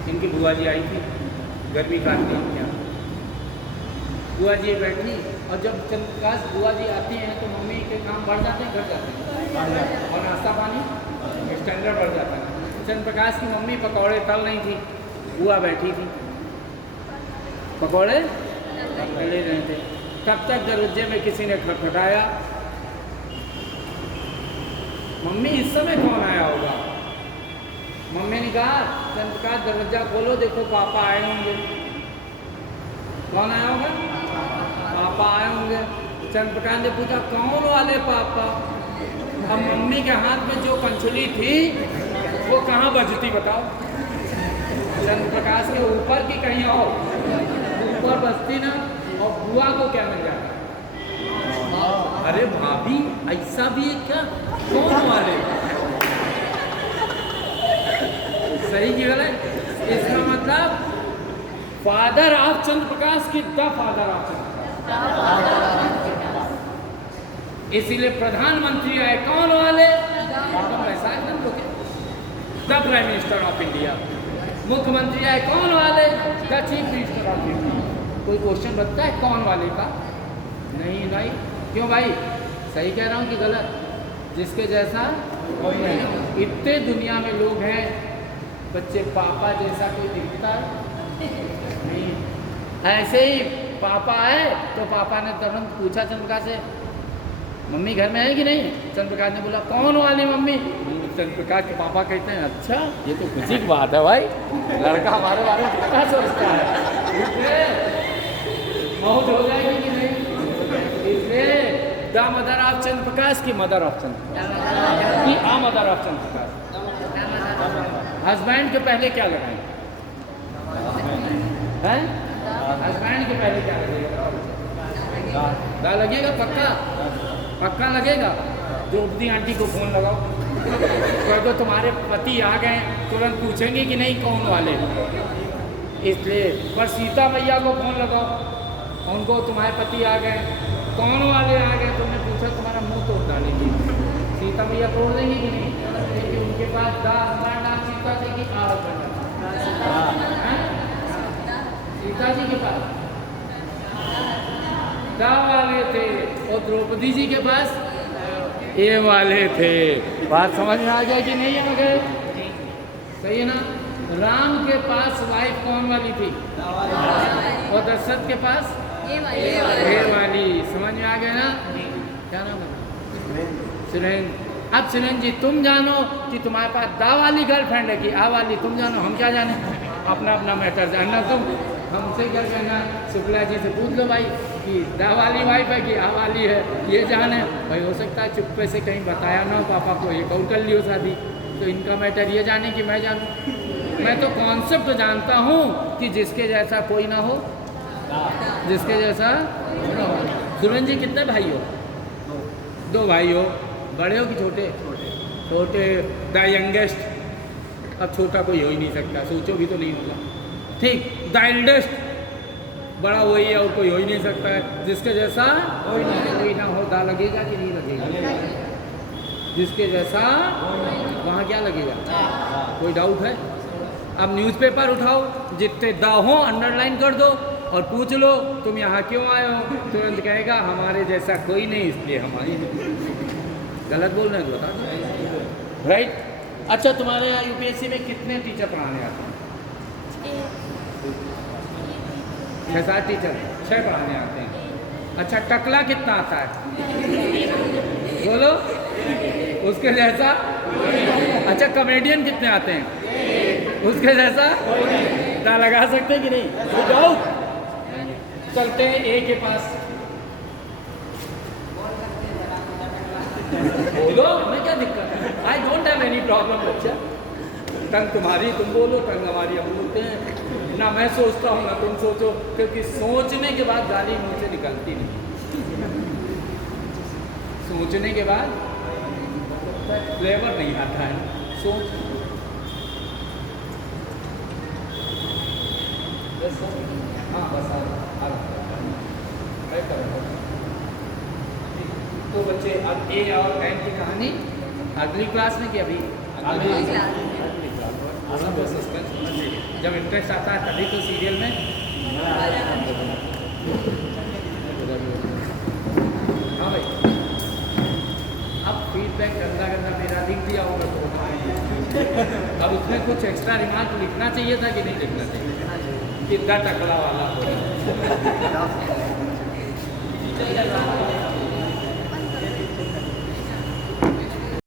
इनकी बुआ जी आई थी, गर्मी काटने क्या बुआ जी बैठी। और जब चंद्रप्रकाश बुआ जी आती हैं तो मम्मी के काम बढ़ जाते हैं, घट जाते हैं, और नाश्ता पानी स्टैंडर्ड बढ़ जाता है। चंद्रप्रकाश की मम्मी पकौड़े तल नहीं थी, बुआ बैठी थी, पकौड़े तले रहे थे। तब तक दरवाजे में किसी ने खटखटाया। मम्मी इस समय कौन आया होगा? मम्मी ने कहा चंद्रप्रकाश दरवाजा खोलो, देखो पापा आए होंगे। कौन आया होगा? पापा आए होंगे। चंद्रप्रकाश ने पूछा कौन वाले पापा? अब मम्मी के हाथ में जो कंछुली थी वो कहाँ बजती बताओ? चंद्र प्रकाश के ऊपर की कहीं और ऊपर बजती ना, और बुआ को क्या मिल जाता? अरे भाभी ऐसा भी है क्या? कौन वाले? सही की गलत? इसका मतलब फादर ऑफ चंद्र प्रकाश की द फादर ऑफ चंद्र प्रकाश। इसीलिए प्रधानमंत्री है कौन वाले? ऐसा है the prime minister of India. मुख्यमंत्री है कौन वाले? The chief minister of India. कोई क्वेश्चन बनता है कौन वाले का? नहीं भाई। क्यों भाई? सही कह रहा हूँ कि गलत? जिसके जैसा कोई नहीं। इतने दुनिया में लोग हैं, बच्चे पापा जैसा कोई दिखता नहीं। ऐसे ही पापा आए तो पापा ने तुरंत पूछा चंद्रप्रकाश से, मम्मी घर में है कि नहीं? चंद्रप्रकाश ने बोला कौन वाली मम्मी? चंद्रप्रकाश के पापा कहते हैं अच्छा ये तो खुशी की बात है भाई, लड़का हमारे बारे में कितना सोचता है। मौत हो जाएगी कि नहीं? इसलिए the mother of Chandra Prakash की मदर ऑफ चंद्र की आ mother of Chandra Prakash. Husband के पहले क्या लगाएं? हैं? हस्बैंड के पहले क्या लगेगा? दा लगेगा पक्का? पक्का लगेगा। द्रौपदी आंटी को फोन लगाओ, कह दो तुम्हारे पति आ गए, तुरंत पूछेंगे कि नहीं कौन वाले। इसलिए पर सीता मैया को फोन लगाओ, उनको तुम्हारे पति आ गए, कौन वाले आ गए, तुमने पूछा तुम्हारा मुंह तोड़ डालेंगी। सीता मैया तोड़ देंगी कि नहीं? क्योंकि उनके पास दा हस्बैंड नाम सीता जी की आ सीता जी के पास दा वाले थे और द्रौपदी जी के पास ये वाले थे। बात समझ में आ गया कि नहीं है? मगर सही है ना? राम के पास वाइफ कौन वाली थी? और दशरथ के पास ये वाली। समझ में आ गया ना? क्या नाम है? सुरेंद्र। अब सुरेंद्र जी तुम जानो कि तुम्हारे पास दा वाली गर्लफ्रेंड है कि आ वाली, तुम जानो, हम क्या जाने? अपना अपना मैटर जानना। तुम हमसे क्या कहना? शुक्ला जी से पूछ लो भाई कि दा वाली वाइफ है कि आ वाली है, ये जाने भाई। हो सकता है चुप्पे से कहीं बताया ना हो पापा को, ये कौन कर लियो शादी, तो इनका मैटर ये जाने कि मैं जानूँ। मैं तो कॉन्सेप्ट जानता हूँ कि जिसके जैसा कोई ना हो, जिसके जैसा ना हो। सुरेंद्र जी कितने भाई हो? दो भाई हो। बड़े हो कि छोटे? छोटे। The youngest. अब छोटा कोई हो ही नहीं सकता, सोचो भी तो नहीं होगा। ठीक। द एल्डेस्ट, बड़ा वही है और कोई हो ही नहीं सकता है। जिसके जैसा कोई ना हो, दा लगेगा कि नहीं लगेगा? जिसके जैसा वहाँ क्या लगेगा? कोई डाउट है? अब न्यूज़पेपर उठाओ, जितने दा हो अंडरलाइन कर दो और पूछ लो तुम यहाँ क्यों आए हो? तुरंत कहेगा हमारे जैसा कोई नहीं, इसलिए हमारी। गलत बोल रहे हैं तो बता दो। राइट। अच्छा, तुम्हारे यहाँ यूपीएससी में कितने टीचर पढ़ाने आते हैं? 6-7 टीचर। 6 पढ़ाने आते हैं। अच्छा, टकला कितना आता है? बोलो। उसके जैसा? अच्छा, कॉमेडियन कितने आते हैं? उसके जैसा? दा लगा सकते हैं कि नहीं? जाओ चलते हैं ए के पास। बोलो, मैं क्या दिक्कत है? I don't have any problem बच्चा। टंग तुम्हारी तुम बोलो, टंग हमारी हम बोलते हैं ना। मैं सोचता हूँ ना तुम सोचो, क्योंकि सोचने के बाद गाली मुंह से निकलती नहीं। सोचने के बाद फ्लेवर नहीं आता है। सोच हाँ बस तो बच्चे अब ए और एन की कहानी अगली क्लास में कि अभी? अगली क्लास। जब इंटरेस्ट आता है तभी तो सीरियल में। हाँ भाई, अब फीडबैक गंदा मेरा लिख दिया होगा तो अब उसमें कुछ एक्स्ट्रा रिमार्क लिखना चाहिए था कि नहीं लिखना चाहिए? कितना टकला वाला